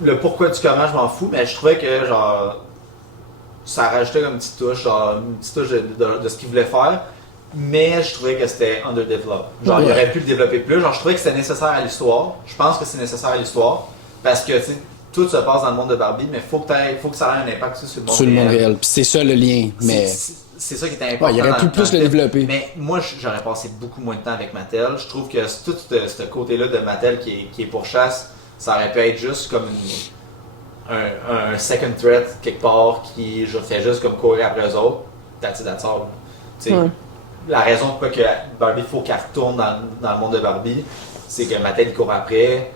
le pourquoi du comment, je m'en fous, mais je trouvais que, genre, ça rajoutait comme une petite touche, de ce qu'il voulait faire, mais je trouvais que c'était underdeveloped. Genre, il aurait pu le développer plus. Genre, je trouvais que c'était nécessaire à l'histoire. Je pense que c'est nécessaire à l'histoire, parce que, tu sais, tout se passe dans le monde de Barbie, mais faut que ça ait un impact sur le monde réel. Sur le monde réel. Puis c'est ça le lien, mais... C'est ça qui était important. Il aurait pu plus le développer. Mais moi, j'aurais passé beaucoup moins de temps avec Mattel. Je trouve que tout ce côté-là de Mattel qui est pourchasse, ça aurait pu être juste comme un second threat quelque part qui fait juste comme courir après eux autres. That's all. La raison pourquoi que Barbie faut qu'elle retourne dans le monde de Barbie, c'est que Mattel il court après.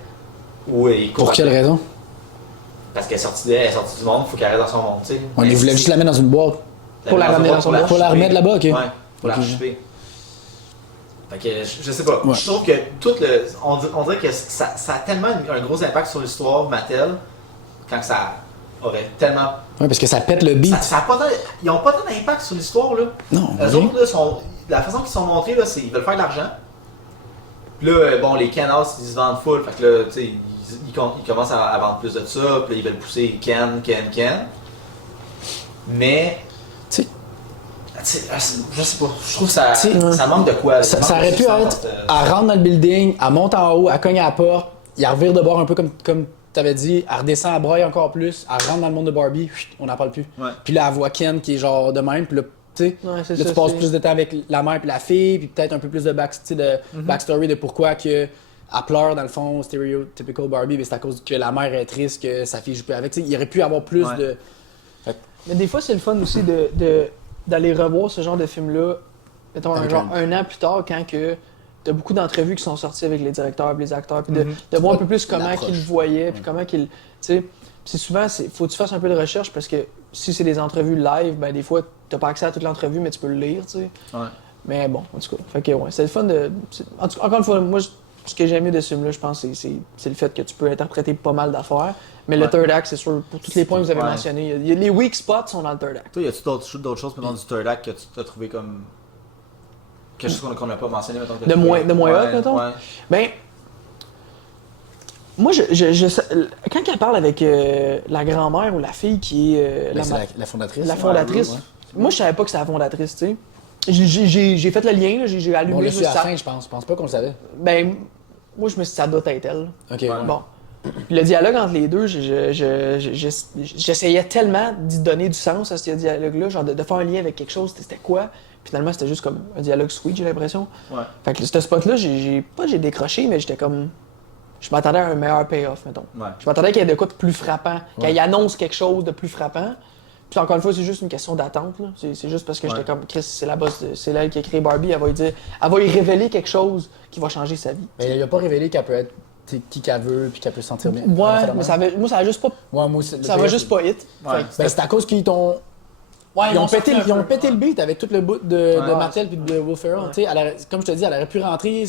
Pour quelle raison? Parce qu'elle est sortie du monde, il faut qu'elle reste dans son monde. Il voulait juste la mettre dans une boîte. Pour la ramener dans son monde. Pour la remettre là-bas, ok. Ouais, pour la chipper. Fait que je sais pas. Je trouve que on dirait que ça a tellement un gros impact sur l'histoire Mattel quand ça aurait tellement. Ouais, parce que ça pète le beat. Ils ont pas tant d'impact sur l'histoire là. Non. Eux autres là, la façon qu'ils sont montrés là, c'est ils veulent faire de l'argent. Puis là, les Ken House ils se vendent full, fait que là, tu sais, ils commencent à vendre plus de ça, puis là, ils veulent pousser Ken. Mais je sais pas, je trouve que ça manque de quoi. Ça aurait pu être, elle rentre dans le building, elle monte en haut, elle cogne à la porte, elle revire de bord un peu comme tu avais dit, elle redescend, elle braille encore plus, elle rentre dans le monde de Barbie, on n'en parle plus. Ouais. Puis là, elle voit Ken qui est genre de même, puis là, tu sais, tu passes plus de temps avec la mère et la fille, puis peut-être un peu plus de backstory de pourquoi que elle pleure dans le fond, stereotypical Barbie, mais c'est à cause que la mère est triste, que sa fille joue plus avec. T'sais, il aurait pu avoir plus de... Mais des fois, c'est le fun aussi d'aller revoir ce genre de film-là, mettons, un an plus tard, quand que t'as beaucoup d'entrevues qui sont sorties avec les directeurs et les acteurs, puis de voir un peu plus comment qu'ils le voyaient, puis comment qu'ils... Tu sais, c'est souvent, faut que tu fasses un peu de recherche, parce que si c'est des entrevues live, ben des fois, t'as pas accès à toute l'entrevue, mais tu peux le lire, tu sais. Ouais. Mais bon, en tout cas, fait que ouais, c'est le fun de... Encore une fois, moi, ce que j'aime mieux de ce film-là, je pense, c'est le fait que tu peux interpréter pas mal d'affaires. Mais le third act, c'est sûr, pour tous les points que vous avez mentionnés, les weak spots sont dans le third act. Toi, y a-tu d'autres choses dans du third act que tu t'as trouvé comme... Quelque chose qu'on n'a pas mentionné, mettons. De moins hot, mettons? Ouais. Ben... Moi, quand elle parle avec la grand-mère ou la fille qui est... la fondatrice. La fondatrice. Ouais. Moi, je savais pas que c'était la fondatrice, tu sais. J'ai fait le lien, là, j'ai allumé. On l'a je su à la ça- fin, je pense. Je pense pas qu'on le savait. Ben, moi, je me suis dit, ça doit être elle. Ok. Ouais. Bon. Puis le dialogue entre les deux, j'essayais tellement d'y donner du sens à ce dialogue-là, genre de faire un lien avec quelque chose, c'était quoi. Puis finalement, c'était juste comme un dialogue sweet, j'ai l'impression. Ouais. Fait que ce spot-là, j'ai décroché, mais j'étais comme... Je m'attendais à un meilleur payoff, mettons. Ouais. Je m'attendais qu'il y ait de quoi de plus frappant, qu'il annonce quelque chose de plus frappant. Puis encore une fois, c'est juste une question d'attente. Là. C'est juste parce que j'étais comme Chris, c'est la boss, c'est elle qui a créé Barbie, elle va lui révéler quelque chose qui va changer sa vie. Mais il a pas révélé qu'elle peut être qui qu'elle veut puis qu'elle peut se sentir bien. Ouais, mais ça a juste pas. Ouais, moi, Ça va juste pas hit. Ouais. Fait que- C'est à cause qu'ils t'ont. Ouais, Ils ont sorti pété, un ils ont peu. pété le beat avec tout le bout de Ouais. Mattel puis de Will Ferrell. Tu sais, comme je te dis, elle aurait pu rentrer,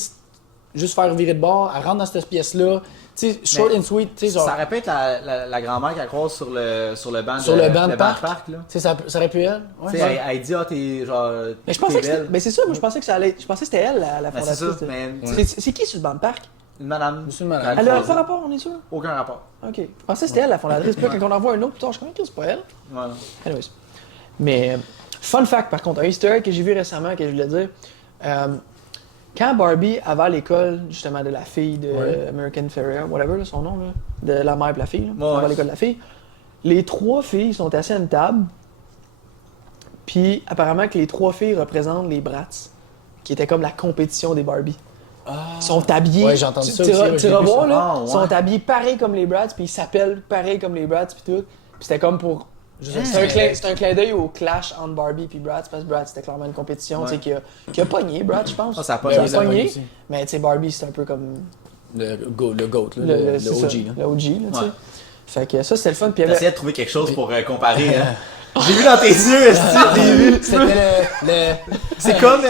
juste faire virer de bord, elle rentre dans cette pièce-là. Tu sais, short Mais and sweet. Tu sais, genre. Ça répète la grand-mère qu'elle croise sur le banc Sur le banc de parc. là. Tu sais, ça aurait pu elle. Ouais. Tu sais, elle dit, ah, t'es genre. Mais je pensais t'es que c'était. belle. Mais c'est ça, moi je pensais que ça allait. Je pensais que c'était elle, la Ben, c'est fondatrice. ça, mais. C'est qui sur le banc de parc? Une madame. Monsieur le madame. qu'elle Elle a croise. pas rapport, on est sûr? Aucun rapport. Ok. Je pensais que c'était elle, la fondatrice. Puis là, quand on en voit un autre, putain, je connais que c'est pas elle. Voilà. Anyways. Mais, fun fact par contre, un easter egg que j'ai vu récemment que je voulais dire. Quand Barbie avait à l'école, justement, de la fille de Ouais. American Ferrier, whatever, là, son nom, là, de la mère et la fille, là, Ouais. elle va à l'école de la fille, les 3 filles sont assises à une table, puis apparemment que les 3 filles représentent les Bratz, qui était comme la compétition des Barbie. Ils sont habillés. Ouais, j'ai entendu ça Tu aussi, ouais, tu j'ai vas vu voir, ça. là. Ah, ouais. Ils sont habillés pareil comme les Bratz, puis ils s'appellent pareil comme les Bratz, puis tout. Puis c'était comme pour. C'est un clin d'œil au clash entre Barbie et Bratz, parce que Bratz c'était clairement une compétition Ouais. tu sais, qui a pogné Bratz, je pense. Ah, ça a Ça pogné, a ça a pogné. pogné aussi. Mais tu sais, Barbie c'est un peu comme Le GOAT, là, le c'est OG. ça, Là. le OG, là, tu sais. Ouais. Fait que ça c'était le fun. Puis il y avait- T'essayais de trouver quelque chose pour comparer, hein. J'ai vu dans tes yeux, esti, j'ai vu. C'était le. C'est comme.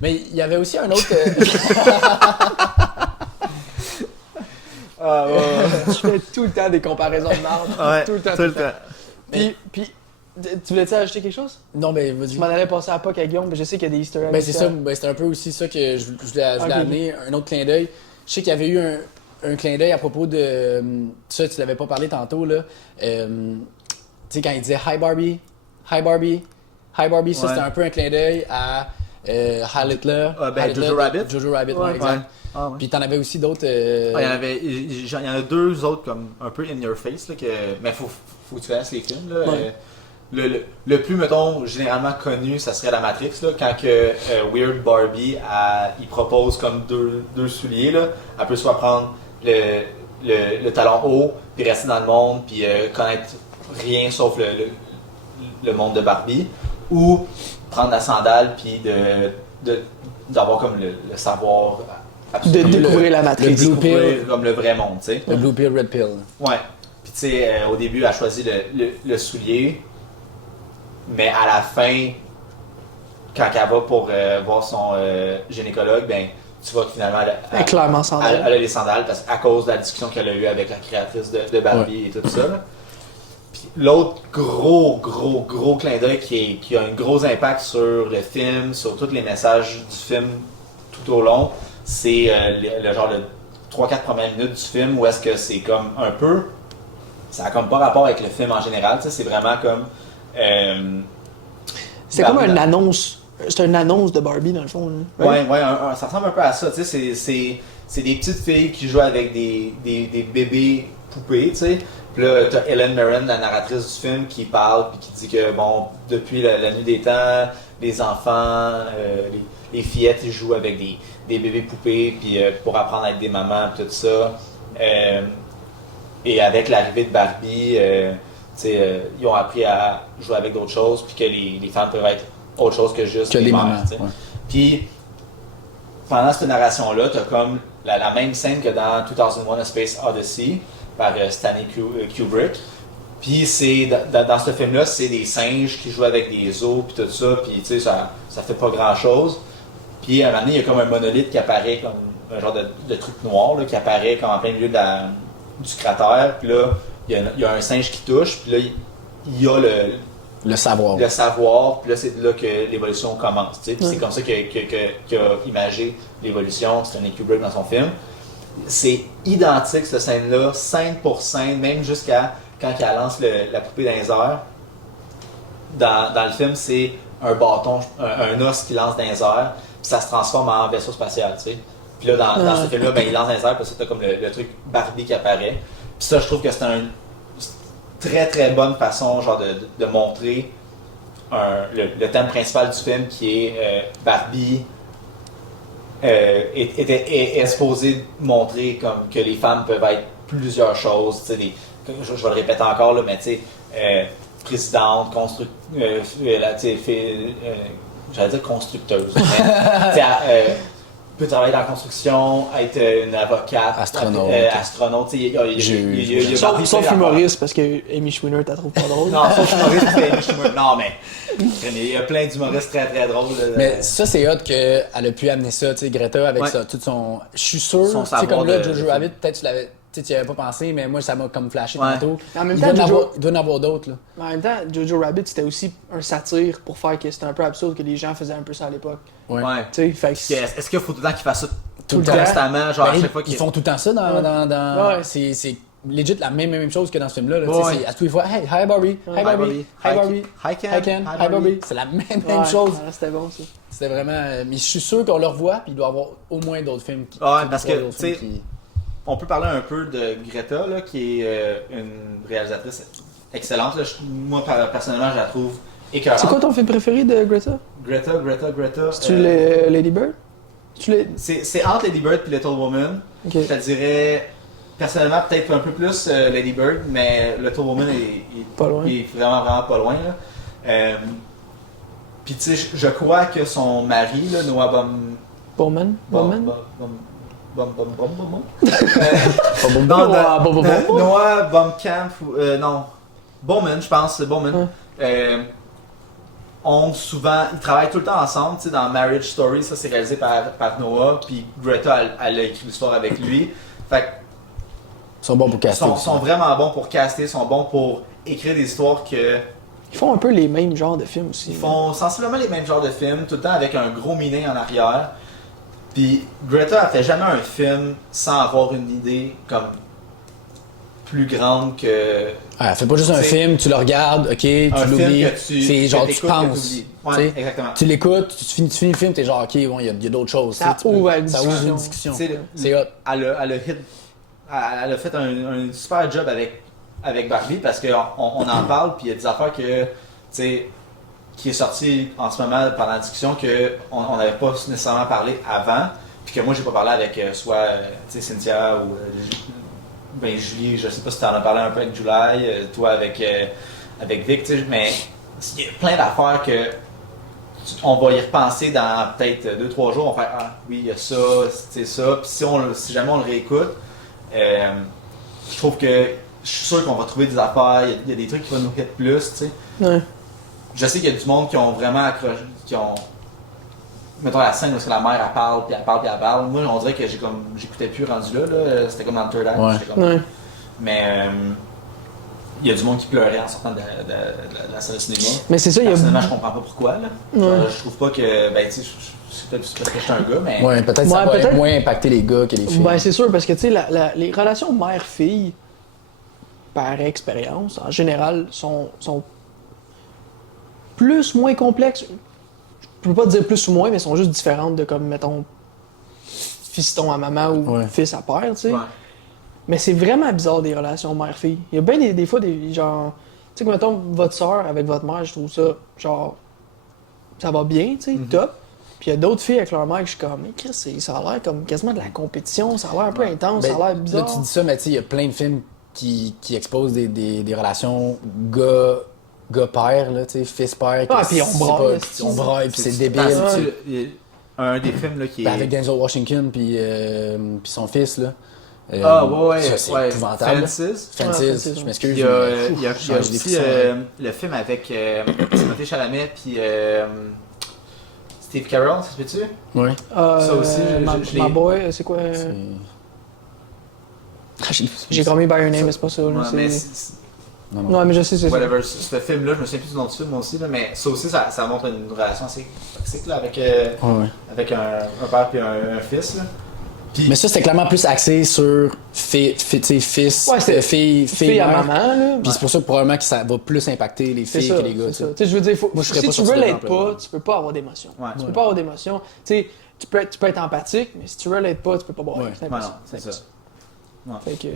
Mais il y avait aussi un autre. Ah, ouais. je fais tout le temps des comparaisons de marde. Ouais, tout le temps. tout le temps. Puis, tu voulais-tu ajouter quelque chose? Non, mais vas-y. Je m'en allais passer à POC à Guillaume, mais je sais qu'il y a des easter eggs. Ben c'est aussi ça, à- ben, c'était un peu aussi ça que je voulais Ok. amener, un autre clin d'œil. Je sais qu'il y avait eu un clin d'œil à propos de. Ça, tu l'avais pas parlé tantôt, là. Tu sais, quand il disait Hi Barbie, Hi Barbie, Hi Barbie, ça Ouais. c'était un peu un clin d'œil à Heil Hitler. Ah, ben, Heil Hitler Jojo de- Rabbit. Jojo Rabbit, ouais, Ouais. exact. Ah, ouais. Puis t'en avais aussi d'autres. Ah, il y en a 2 autres comme un peu in your face, là, mais faut que tu fasses les films. Là. Ouais. Le plus, mettons, généralement connu, ça serait la Matrix, là, quand que Weird Barbie, il propose comme deux souliers. Là. Elle peut soit prendre le talon haut, puis rester dans le monde, puis connaître rien sauf le monde de Barbie, ou prendre la sandale, puis d'avoir comme le savoir De absolu. découvrir la matrice. le Blue Pill. Découvrir comme le vrai monde, tu sais. Le Blue Pill, Red Pill. Ouais. Puis tu sais, au début, elle choisit le soulier, mais à la fin, quand elle va pour voir son gynécologue, ben tu vois que finalement, Elle est clairement sans elle a les sandales à cause de la discussion qu'elle a eue avec la créatrice de Barbie et tout ça. Là. Puis l'autre gros clin d'œil qui a un gros impact sur le film, sur tous les messages du film tout au long, c'est le genre de 3-4 premières minutes du film où est-ce que c'est comme un peu. Ça a comme pas rapport avec le film en général, tu sais, c'est vraiment comme. C'est comme Barbie une dans- annonce. C'est une annonce de Barbie dans le fond. Là. Ouais, ça ressemble un peu à ça, tu sais, c'est des petites filles qui jouent avec des bébés poupées, tu sais. Puis là, t'as Helen Mirren, la narratrice du film, qui parle puis qui dit que, bon, depuis la nuit des temps, les enfants, les fillettes, ils jouent avec des bébés poupées puis pour apprendre à être des mamans puis tout ça. Et avec l'arrivée de Barbie, tu sais, ils ont appris à jouer avec d'autres choses puis que les femmes peuvent être autre chose que juste Que les mères, mamans. tu sais. Ouais. Puis, pendant cette narration-là, tu as comme la même scène que dans 2001 A Space Odyssey par Stanley Kubrick. Puis c'est dans ce film-là, c'est des singes qui jouent avec des os puis tout ça, puis tu sais ça fait pas grand-chose. Puis à un moment donné, il y a comme un monolithe qui apparaît comme un genre de truc noir là, qui apparaît comme en plein milieu du cratère. Puis là, il y a un singe qui touche, puis là il y a le savoir. Le savoir, puis là c'est là que l'évolution commence. Tu sais. Puis c'est comme ça qu'il a imagé l'évolution, Stanley Kubrick dans son film. C'est identique cette scène-là, scène pour scène, même jusqu'à quand elle lance la poupée dans les airs. Dans le film, c'est un bâton, un os qui lance dans les airs, puis ça se transforme en vaisseau spatial, tu sais. Puis là, dans ce film-là, il lance dans les airs, puis ça, t'as comme le truc Barbie qui apparaît. Puis ça, je trouve que c'est une très très bonne façon genre de montrer le thème principal du film qui est Barbie est supposé montrer comme que les femmes peuvent être plusieurs choses, tu sais, je vais le répéter encore, là, mais tu sais, présidente, j'allais dire constructeuse, mais peut travailler dans la construction, être une avocate, astronaute, sauf humoriste, parce que Amy Schwinner, t'as trouvé pas drôle. Non, sauf humoriste, parce que Amy Schwinner, non, mais il y a plein d'humoristes très très drôles. Mais ça, c'est hot qu'elle a pu amener ça, tu sais, Greta, avec ça, tout son... Je suis sûr, tu sais, comme là, Jojo Rabbit, peut-être tu n'y avais pas pensé, mais moi, ça m'a comme flashé tantôt. En même temps, il doit y en avoir d'autres, là. En même temps, Jojo Rabbit, c'était aussi un satire pour faire que c'était un peu absurde que les gens faisaient un peu ça à l'époque. Ouais. Tu sais, fait que est-ce qu'il faut tout le temps qu'ils fassent ça tout le temps constamment, genre à chaque fois ils font tout le temps ça dans c'est legit la même chose que dans ce film-là. Là. C'est à tous les fois, hey, hi Barbie, hi Barbie, hi Barbie, hi Ken, hi Barbie. C'est la même chose. C'était bon ça. C'était vraiment. Mais je suis sûr qu'on le revoit, puis il doit y avoir au moins d'autres films. Parce que, tu sais, on peut parler un peu de Greta, là, qui est une réalisatrice excellente. Là. Moi, personnellement, je la trouve écœurante. C'est quoi ton film préféré de Greta? Greta. C'est-tu Lady Bird? C'est entre Lady Bird et Little Woman. Okay. Je te dirais, personnellement, peut-être un peu plus Lady Bird, mais Little Woman est vraiment, vraiment pas loin. Puis, tu sais, je crois que son mari, là, Noah Baumbach. Noah Baumbach, non, Bauman, je pense, c'est Bauman. Ils travaillent tout le temps ensemble, tu sais, dans Marriage Story, ça c'est réalisé par Noah, puis Greta, elle a écrit l'histoire avec lui. Fait que, ils sont bons pour caster. Ils sont vraiment bons pour caster, ils sont bons pour écrire des histoires que... Ils font un peu les mêmes genres de films aussi. Ils font sensiblement les mêmes genres de films, tout le temps avec un gros meaning en arrière. Puis Greta, elle fait jamais un film sans avoir une idée comme plus grande que... Elle fait pas juste un film, tu le regardes, ok, tu l'oublies. C'est genre tu penses. Ouais, exactement. Tu l'écoutes, tu finis le film, t'es genre ok, bon, il y a d'autres choses. Ça ouvre une discussion. C'est hot. Elle a fait un super job avec Barbie parce qu'on en parle, puis il y a des affaires que, tu sais, qui est sorti en ce moment pendant la discussion qu'on n'avait pas nécessairement parlé avant, puis que moi j'ai pas parlé avec soit Cynthia ou Julie, je sais pas si tu en as parlé un peu avec Julie, toi avec Vic, mais il y a plein d'affaires que on va y repenser dans peut-être 2-3 jours, on va faire ah oui il y a ça, c'est ça, puis si jamais on le réécoute, je trouve que je suis sûr qu'on va trouver des affaires, il y a des trucs qui vont nous hit plus, tu sais. Ouais. Je sais qu'il y a du monde qui ont vraiment accroché, mettons la scène où la mère elle parle, puis elle parle, puis elle parle. Moi, on dirait que j'écoutais plus rendu là. C'était comme dans le third act. Ouais. Mais il y a du monde qui pleurait en sortant de la salle de cinéma. Mais c'est ça, personnellement, je comprends pas pourquoi. Là. Genre, je trouve pas que, ben, tu sais, c'est peut-être parce que je suis un gars, mais... Ouais, peut-être ça va moins impacter les gars que les filles. Ben, c'est sûr, parce que, tu sais, les relations mère-fille, par expérience, en général, sont plus ou moins complexes. Je peux pas dire plus ou moins, mais sont juste différentes de comme, mettons, fiston à maman ou fils à père, tu sais. Ouais. Mais c'est vraiment bizarre des relations mère-fille. Il y a bien des fois des genre... Tu sais, mettons, votre soeur avec votre mère, je trouve ça, genre... Ça va bien, tu sais, top. Puis il y a d'autres filles avec leur mère que je suis comme, mais Chris, ça a l'air comme quasiment de la compétition, ça a l'air un peu intense, ça a l'air bizarre. Là, tu dis ça, mais tu sais, il y a plein de films qui exposent des relations gars-père, là, tu sais, fils-père. Ah, puis on braille, puis c'est débile. Un des films là, qui est... Avec Denzel Washington, puis son fils, là. Ça, c'est épouvantable. Francis, je m'excuse. Il y a j'ai des aussi frissons. le film avec Timothée Chalamet puis Steve Carell, ça se peut-tu? Oui. Ça aussi, je l'ai- My Boy, c'est quoi? J'ai commis by your name, mais c'est pas ça. Là, Ouais, c'est- mais Ouais, mais je sais, c'est ça. whatever, ce film-là, je me souviens plus du nom du film moi aussi, là, mais ça aussi, ça montre une relation assez toxique là, avec un père et un fils. Là. Puis, Mais ça, c'était clairement plus axé sur fils, Ouais, c'était fille, à mère. maman, là. Puis c'est pour ça que probablement que ça va plus impacter les C'est filles ça, que les gars. c'est tu sais. ça. Tu sais, je veux dire, Moi, je serais si pas tu sur veux ce l'être exemple-là. pas, tu peux pas avoir d'émotion. Ouais. Tu peux pas avoir d'émotion. Tu sais, tu peux être empathique, mais si tu veux l'être pas, tu peux pas boire. Ouais. C'est ouais, impossible. non, c'est ça. Fait que...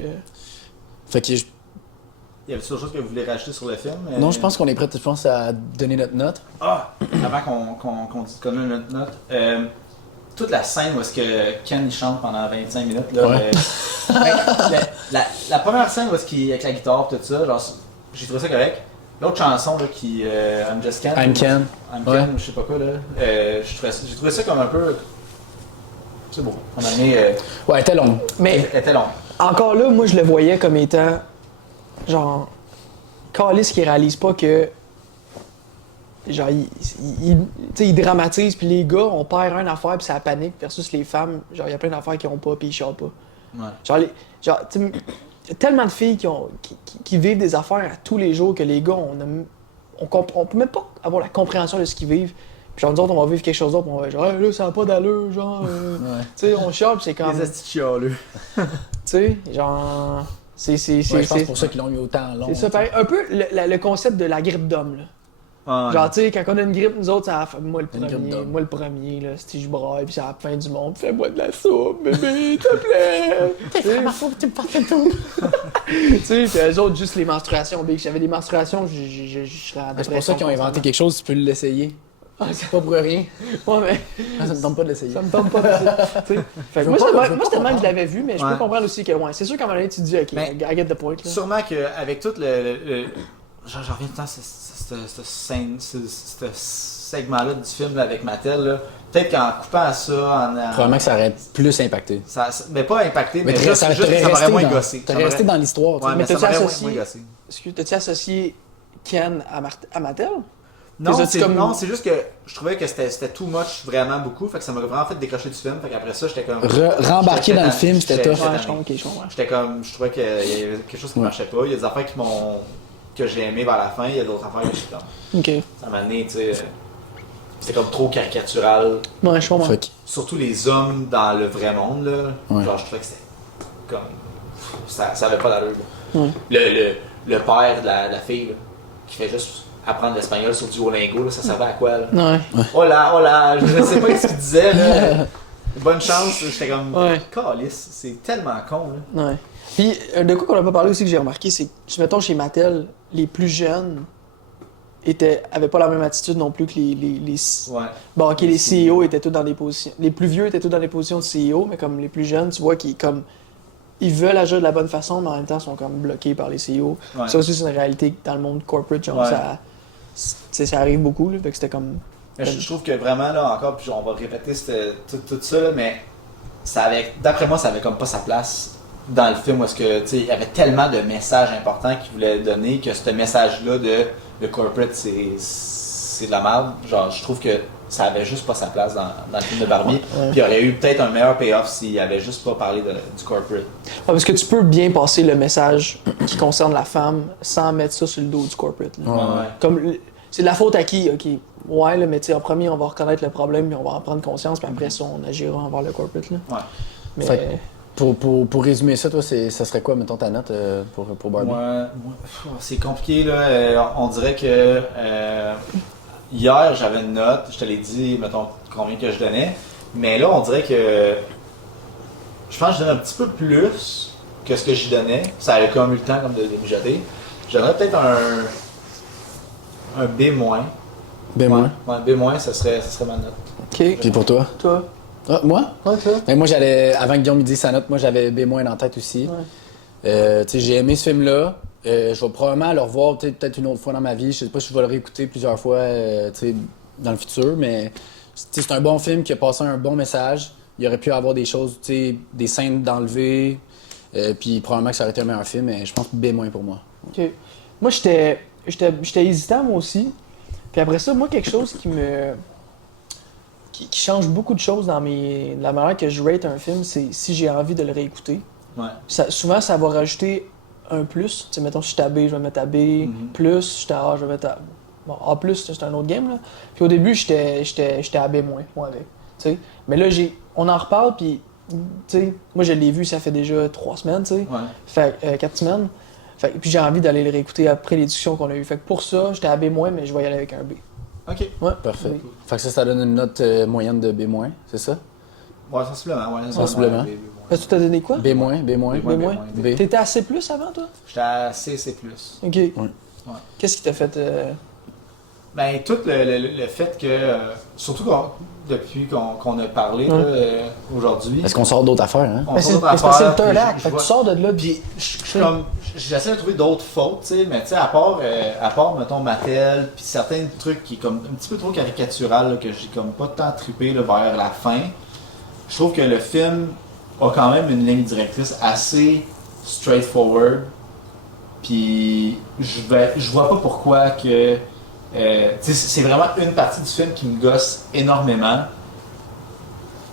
Fait que Il y avait d'autres choses que vous voulez rajouter sur le film? non, je pense qu'on est prêt, je pense, à donner notre note. Avant qu'on dise qu'on a notre note, toute la scène où est-ce que Ken il chante pendant 25 minutes, là, Ouais. la première scène où est-ce qu'il avec la guitare tout ça, genre, j'ai trouvé ça correct. L'autre chanson là, qui I'm Just Ken. I'm Ken. I'm Ouais. Ken, je sais pas quoi là. J'ai trouvé ça comme un peu. C'est beau. À un moment donné, Ouais, elle était longue. Mais elle était longue. encore là, moi, je le voyais comme étant, genre, Callis qui réalise pas que, genre, tu sais, il dramatise, puis les gars, on perd une affaire, puis ça panique, versus les femmes, genre, il y a plein d'affaires qui ont pas, puis ils chantent pas. Ouais. Genre, tu sais, y a tellement de filles qui vivent des affaires à tous les jours que les gars, on peut même pas avoir la compréhension de ce qu'ils vivent. Puis genre, nous autres, on va vivre quelque chose d'autre, puis on va dire, genre, hey, là, ça n'a pas d'allure, genre, Ouais. tu sais, on chiale, puis c'est comme, Les tu astis chialeux. sais, genre, Ouais, je pense que c'est pour ça qu'ils l'ont mis autant long. c'est ça, pareil. Un peu le concept de la grippe d'homme, là. Ouais. Genre, tu sais, quand on a une grippe, nous autres, ça moi Une grippe d'homme. le premier, là, si je braille, puis c'est à la fin du monde, fais-moi de la soupe, bébé, s'il te plaît. Tu sais, tu me parles de tout. tu sais, puis eux autres, juste les menstruations, big. Si j'avais des menstruations, je serais en C'est pour ça qu'ils ont inventé quelque chose, tu peux l'essayer. C'est pas pour rien. Ouais, mais Ça me tente pas de l'essayer. ça me tombe pas. Tu sais. Fait que moi, c'était le même que je l'avais vu, mais je peux Ouais. comprendre aussi que, ouais, c'est sûr qu'à un moment donné, tu te dis, ok, Mais- I get the point, là. Sûrement qu'avec tout le j'en reviens tout le temps, cette scène, ce segment-là du film là, avec Mattel, là, peut-être qu'en coupant ça, Probablement que ça aurait plus impacté. mais pas impacté, mais Mais juste, ça juste t'aurait ça m'aurait resté moins dans- gossé. T'aurais resté dans l'histoire. tu sais. Ouais, mais Mais ça t'as-tu m'aurait associé- moins gossé. Excuse, t'as-tu associé Ken à Mattel? Non, Les as-tu comme- non, c'est juste que je trouvais que c'était too much vraiment beaucoup, fait que ça m'a vraiment fait décrocher du film, fait qu'après ça, j'étais comme... Rembarquer j'étais dans le tanné, film, c'était tough. Ouais, tanné. je comprends, ok, je comprends. J'étais comme, je trouvais qu'il y avait quelque chose qui Ouais. marchait pas, il y a des affaires que j'ai aimé vers la fin, il y a d'autres affaires que j'étais comme... Ok. Ça m'a amené, tu sais... C'était comme trop caricatural. Ouais, je comprends. Fait que- Surtout les hommes dans le vrai monde, là. Ouais. Genre, je trouvais que c'était comme... Ça avait pas d'allure, là. Ouais. Le père de la fille, là, qui fait juste apprendre l'espagnol sur Duolingo, là, ça servait à quoi, là? Ouais. Hola, je sais pas ce qu'il disait, là. Bonne chance, j'étais comme... Ouais. Calice, c'est tellement con, là. Ouais. Puis, de quoi qu'on n'a pas parlé aussi que j'ai remarqué, c'est que, mettons, chez Mattel, les plus jeunes avaient pas la même attitude non plus que les Ouais. bon, ok, les CEO étaient tous dans des positions. Les plus vieux étaient tous dans des positions de CEO, mais comme les plus jeunes, tu vois qu'ils comme. Ils veulent agir de la bonne façon, mais en même temps, sont comme bloqués par les CEO. Ouais. Ça aussi, c'est une réalité dans le monde corporate, genre, Ouais. ça arrive beaucoup, là. Fait que c'était comme. Mais je trouve que vraiment, là, encore, puis on va répéter tout ça, là, mais d'après moi, ça avait comme pas sa place dans le film où est-ce que, tu sais, il y avait tellement de messages importants qu'il voulait donner que ce message-là de le corporate, c'est de la merde. Genre, je trouve que ça avait juste pas sa place dans le film de Barbie. Ouais. Puis il y aurait eu peut-être un meilleur payoff s'il avait juste pas parlé du corporate. Ouais, parce que tu peux bien passer le message qui concerne la femme sans mettre ça sur le dos du corporate. là. Ouais. Comme, c'est de la faute à qui? Ok, ouais, là, mais tu sais, en premier, on va reconnaître le problème, puis on va en prendre conscience, puis après ça, on agira envers le corporate, là. Ouais. Mais. Fait Pour résumer ça, toi, ça serait quoi, mettons, ta note pour Barbie? C'est compliqué, là. On dirait que hier, j'avais une note, je te l'ai dit, mettons, combien que je donnais. Mais là, on dirait que je pense que je donne un petit peu plus que ce que j'y donnais. Ça avait comme eu le temps comme de mijoter. Je donnerais peut-être un B-. B-. Ouais, B-, ça serait ma note. Ok. Puis pour toi? Toi? Ah, moi? Ouais, toi? Ben, moi, avant que Guillaume me dise sa note, moi, j'avais B- dans la tête aussi. Ouais. Tu sais, j'ai aimé ce film-là. Je vais probablement le revoir peut-être une autre fois dans ma vie. Je sais pas si je vais le réécouter plusieurs fois tu sais, dans le futur, mais tu sais, c'est un bon film qui a passé un bon message. Il aurait pu avoir des choses, tu sais, des scènes d'enlever. Puis probablement que ça aurait été un meilleur film, mais je pense B- pour moi. Ok. Moi, j'étais hésitant, moi aussi. Puis après ça, moi, quelque chose qui change beaucoup de choses dans la manière que je rate un film, c'est si j'ai envie de le réécouter. Ouais. Souvent, ça va rajouter un plus. Tu sais, mettons, si je suis à B, je vais mettre à B. Plus, si je suis à A, je vais mettre à... Bon, A+, c'est un autre game, là. Puis au début, j'étais à B-, moi, avec. Tu sais. Mais là, on en reparle, puis... Tu sais, moi, je l'ai vu, ça fait déjà 3 semaines, tu sais. Ouais. Fait 4 semaines. Puis j'ai envie d'aller le réécouter après les discussions qu'on a eues. Fait que pour ça, j'étais à B-, mais je vais y aller avec un B. Ok. Ouais. Parfait. Oui. Fait que ça donne une note moyenne de B-, c'est ça? Ouais, sensiblement. Ouais, Sensiblement. Parce que tu t'as donné quoi? B-, B-. B. T'étais à C+ avant, toi? J'étais à C+. Ok. Ouais. Qu'est-ce qui t'a fait... Ben, tout le fait que, surtout depuis qu'on a parlé là, aujourd'hui, Est-ce qu'on sort d'autres affaires, hein? on Mais sort c'est d'autres parce que c'est le affaires, third puis act. je Fait que vois- tu sors de là, Puis, j'essaie de trouver d'autres fautes, tu sais, mais tu sais, à part, mettons, Mattel, puis certains trucs qui est comme un petit peu trop caricatural, là, que j'ai comme pas tant trippé là, vers la fin, je trouve que le film a quand même une ligne directrice assez straightforward, puis je vois pas pourquoi que... tu sais, c'est vraiment une partie du film qui me gosse énormément.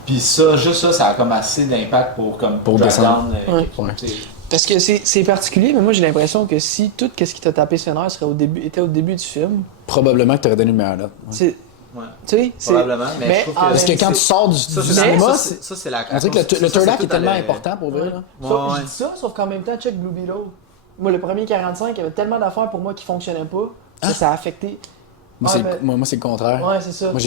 Puis juste ça a comme assez d'impact pour drag descendre. down, Ouais. tu sais. Parce que c'est particulier, mais moi j'ai l'impression que si tout ce qui t'a tapé sur les nerfs était au début du film, Probablement que t'aurais donné une meilleure note. Ouais. c'est... Ouais. Tu sais, c'est... Probablement, mais, mais je trouve que... en Parce que même quand tu sors du Ça, cinéma, c'est la... on dirait que le third act est tellement important pour vrai. Là. Sauf, Ouais. je dis ça, sauf qu'en même temps, check Blue Beetle. Moi, le premier 45, il y avait tellement d'affaires pour moi qui fonctionnaient pas. Ça a affecté. Moi, Ouais, c'est, mais- moi, c'est le contraire. Ouais, c'est ça. Moi,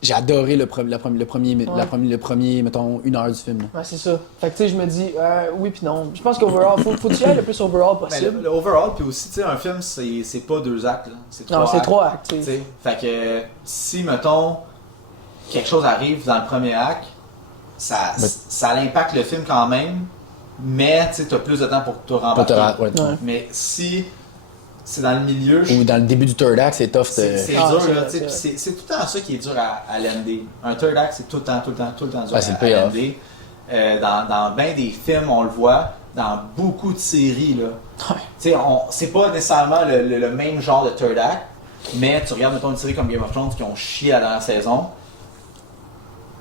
j'ai adoré le premier, mettons, 1 heure du film. là. Ouais, c'est ça. Fait que tu sais, je me dis, oui puis non. Je pense qu'overall, faut que tu ailles le plus overall Ben, possible. le overall, puis aussi, tu sais, un film, c'est pas 2 actes, là. C'est 3 Non, c'est actes. 3 actes, tu Tu sais. sais, fait que si, mettons, quelque chose arrive dans le premier acte, ça impacte le film quand même, mais tu sais, t'as plus de temps pour te rembarquer. Ouais. Ouais. Mais si c'est dans le milieu, Ou dans le début du third act, c'est tough. c'est Ah, dur, c'est là, vrai, tu sais, c'est puis vrai. c'est tout le temps ça qui est dur à lander. Un third act, c'est tout le temps dur c'est le à payoff. lander. Dans bien des films, on le voit, dans beaucoup de séries, là. Ouais. Tu sais, c'est pas nécessairement le même genre de third act, mais tu regardes, mettons, une série comme Game of Thrones qui ont chié la dernière saison.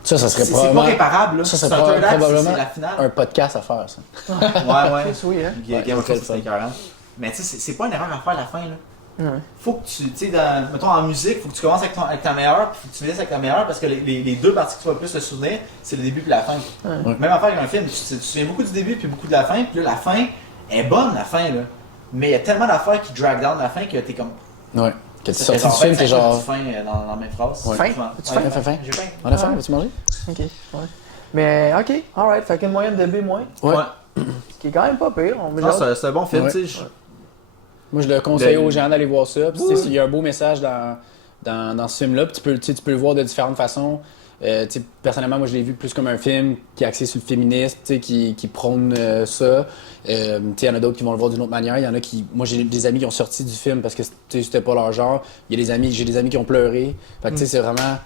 Ça serait C'est pas probablement réparable, là. ça C'est serait un third act, probablement c'est la finale. un podcast à faire, ça. Ouais. Oui, hein. Game of Ouais, Thrones, c'est écœurant. Mais tu sais, c'est pas une erreur à faire à la fin, là. Ouais. Faut que tu sais, mettons en musique, faut que tu commences avec ta meilleure, puis faut que tu finisses avec ta meilleure, parce que les deux parties que tu vas le plus te souvenir, c'est le début puis la fin. Ouais. Même affaire avec un film, tu te souviens beaucoup du début puis beaucoup de la fin, puis là, la fin est bonne, la fin, là. Mais il y a tellement d'affaires qui drag down la fin que t'es comme. Ouais. Que tu Ça fait sortis du film, t'es 25 genre. minutes de fin dans la même phrase. Ouais. Fin? Souvent. As-tu Ouais, faim? J'ai faim. On a faim, Ouais. veux-tu manger? Ok, ouais. Mais, ok, alright. Fait qu'une moyenne de B-, Ouais. Ouais. ce qui est quand même pas pire. On Non, c'est un bon film, Ouais. tu sais. Moi, je le conseille Le- aux gens d'aller voir ça. Puis, Oui. tu sais, il y a un beau message dans ce film-là. Puis tu peux le voir de différentes façons. Tu sais, personnellement, moi, je l'ai vu plus comme un film qui est axé sur le féminisme, tu sais, qui prône ça. Tu sais, il y en a d'autres qui vont le voir d'une autre manière. Il y en a qui... Moi, j'ai des amis qui ont sorti du film parce que tu sais, c'était pas leur genre. J'ai des amis qui ont pleuré. Fait que, tu sais, c'est vraiment...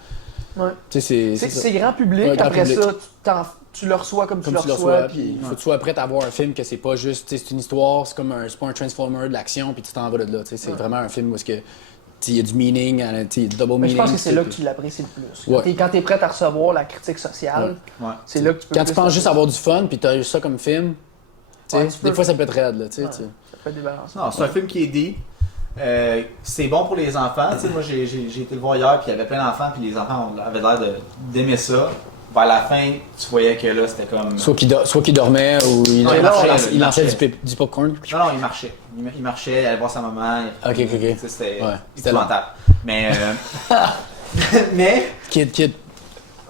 Ouais. Tu sais, C'est ça. grand public. Ouais, grand Après public. ça, tu le reçois comme tu le reçois. reçois, Puis... puis faut que tu sois prêt à voir un film que c'est pas juste, tu sais, c'est une histoire, c'est pas un Transformer de l'action, puis tu t'en vas de là, tu sais, c'est vraiment un film où il y a du meaning, tu sais, double Mais meaning. je pense que c'est tu sais, là que puis- tu l'apprécies le plus. Ouais. Quand t'es prêt à recevoir la critique sociale, Ouais. c'est là que tu peux. Quand tu plus penses juste avoir du fun, puis t'as ça comme film, tu sais, Ouais, tu peux- des fois ça peut être raide, là, tu sais. Ouais. tu sais. Ça peut débalancer. Non, c'est un film qui est deep. C'est bon pour les enfants. Tu sais, moi, j'ai été le voir hier, puis il y avait plein d'enfants, puis les enfants avaient l'air d'aimer ça. Vers la fin, tu voyais que là, c'était comme. Soit qu'il dormait, ou il Non, il marchait, là, il il lançait marchait. du popcorn. Non, il marchait. Il marchait, il allait voir sa maman. Ok. Tu sais, c'était Ouais, c'était épouvantable. Mais. mais. Kid.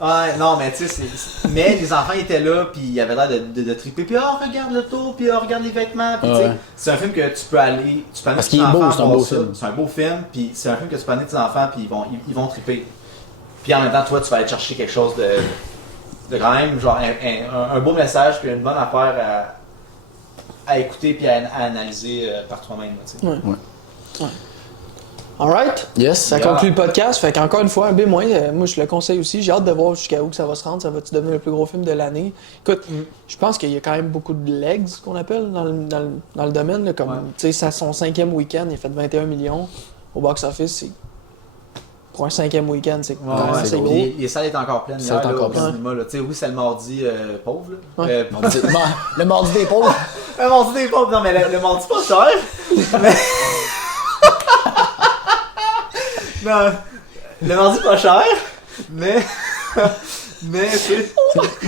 Ouais, non, mais tu sais, mais les enfants étaient là, puis ils avaient l'air de triper, puis regarde le tour, puis regarde les vêtements, puis tu sais, Ouais. c'est un film que tu peux aller, tu peux amener Parce tes qu'il est beau, enfants c'est un voir beau ça. film. C'est un beau film, puis c'est un film que tu peux amener tes enfants, puis ils vont triper. Puis en même temps, toi, tu vas aller chercher quelque chose de quand même, genre, un beau message, puis une bonne affaire à écouter, puis à analyser par toi-même, là, tu sais. Ouais. Ouais. Ouais. Alright? Yes. Ça conclut le podcast. Fait qu'encore une fois, un B-, moi je le conseille aussi. J'ai hâte de voir jusqu'à où que ça va se rendre. Ça va-tu devenir le plus gros film de l'année? Écoute, je pense qu'il y a quand même beaucoup de legs qu'on appelle dans le domaine. Là, comme, tu sais, c'est son 5e week-end, il a fait 21 millions au box-office. Pour un 5e week-end, c'est c'est gros. Les salles étaient encore pleines. Ça est encore plein. Oui, c'est le mardi pauvre. Là. Ouais. Le mardi des pauvres. Le mardi des pauvres, non, mais le mardi pas cher. Mais... non, le mardi pas cher, mais c'est...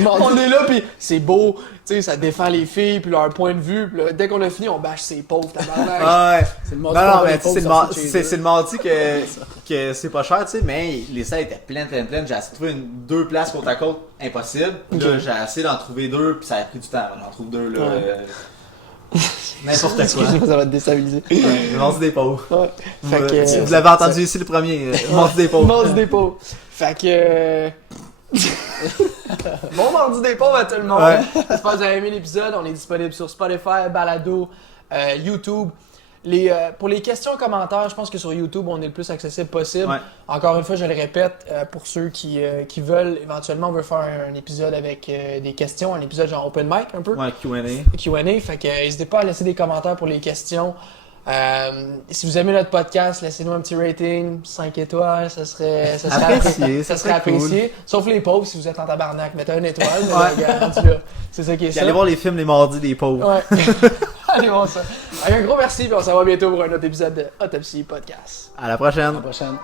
On est là, puis c'est beau, tu sais, ça défend les filles, puis leur point de vue, puis là, dès qu'on a fini, on bâche ses pauvres, tabarnak. Ah ouais. C'est le mardi Non, pour mais les pauvres, c'est le mardi que c'est pas cher, tu sais, mais les salles étaient pleines. J'ai essayé de trouver 2 places côte à côte, impossible. Puis là, j'ai essayé d'en trouver 2, puis ça a pris du temps. J'en trouve 2, là. N'importe quoi. Excuse-moi, ça va te déstabiliser. Le mardi des pauvres. Ouais. Fait que, vous l'avez entendu ici le premier, le mardi des pauvres. Mardi des pauvres. Fait que... Bon mardi des pauvres à tout le monde. Ouais. J'espère que vous avez aimé l'épisode. On est disponible sur Spotify, Balado, YouTube. Pour les questions et commentaires, je pense que sur YouTube, on est le plus accessible possible. Ouais. Encore une fois, je le répète, pour ceux qui veulent, éventuellement, on veut faire un épisode avec des questions, un épisode genre open mic un peu. Ouais, Q&A. Q&A, fait que n'hésitez pas à laisser des commentaires pour les questions. Si vous aimez notre podcast, laissez-nous un petit rating, 5 étoiles, ça serait apprécié. Ça serait apprécié. Cool. Sauf les pauvres, si vous êtes en tabarnak, mettez une étoile. Mais là, c'est ça qui est ça. Allez voir les films les mardis des pauvres. Ouais. Allez voir ça. Un gros merci, puis on se revoit bientôt pour un autre épisode de Autopsie Podcast. À la prochaine. À la prochaine.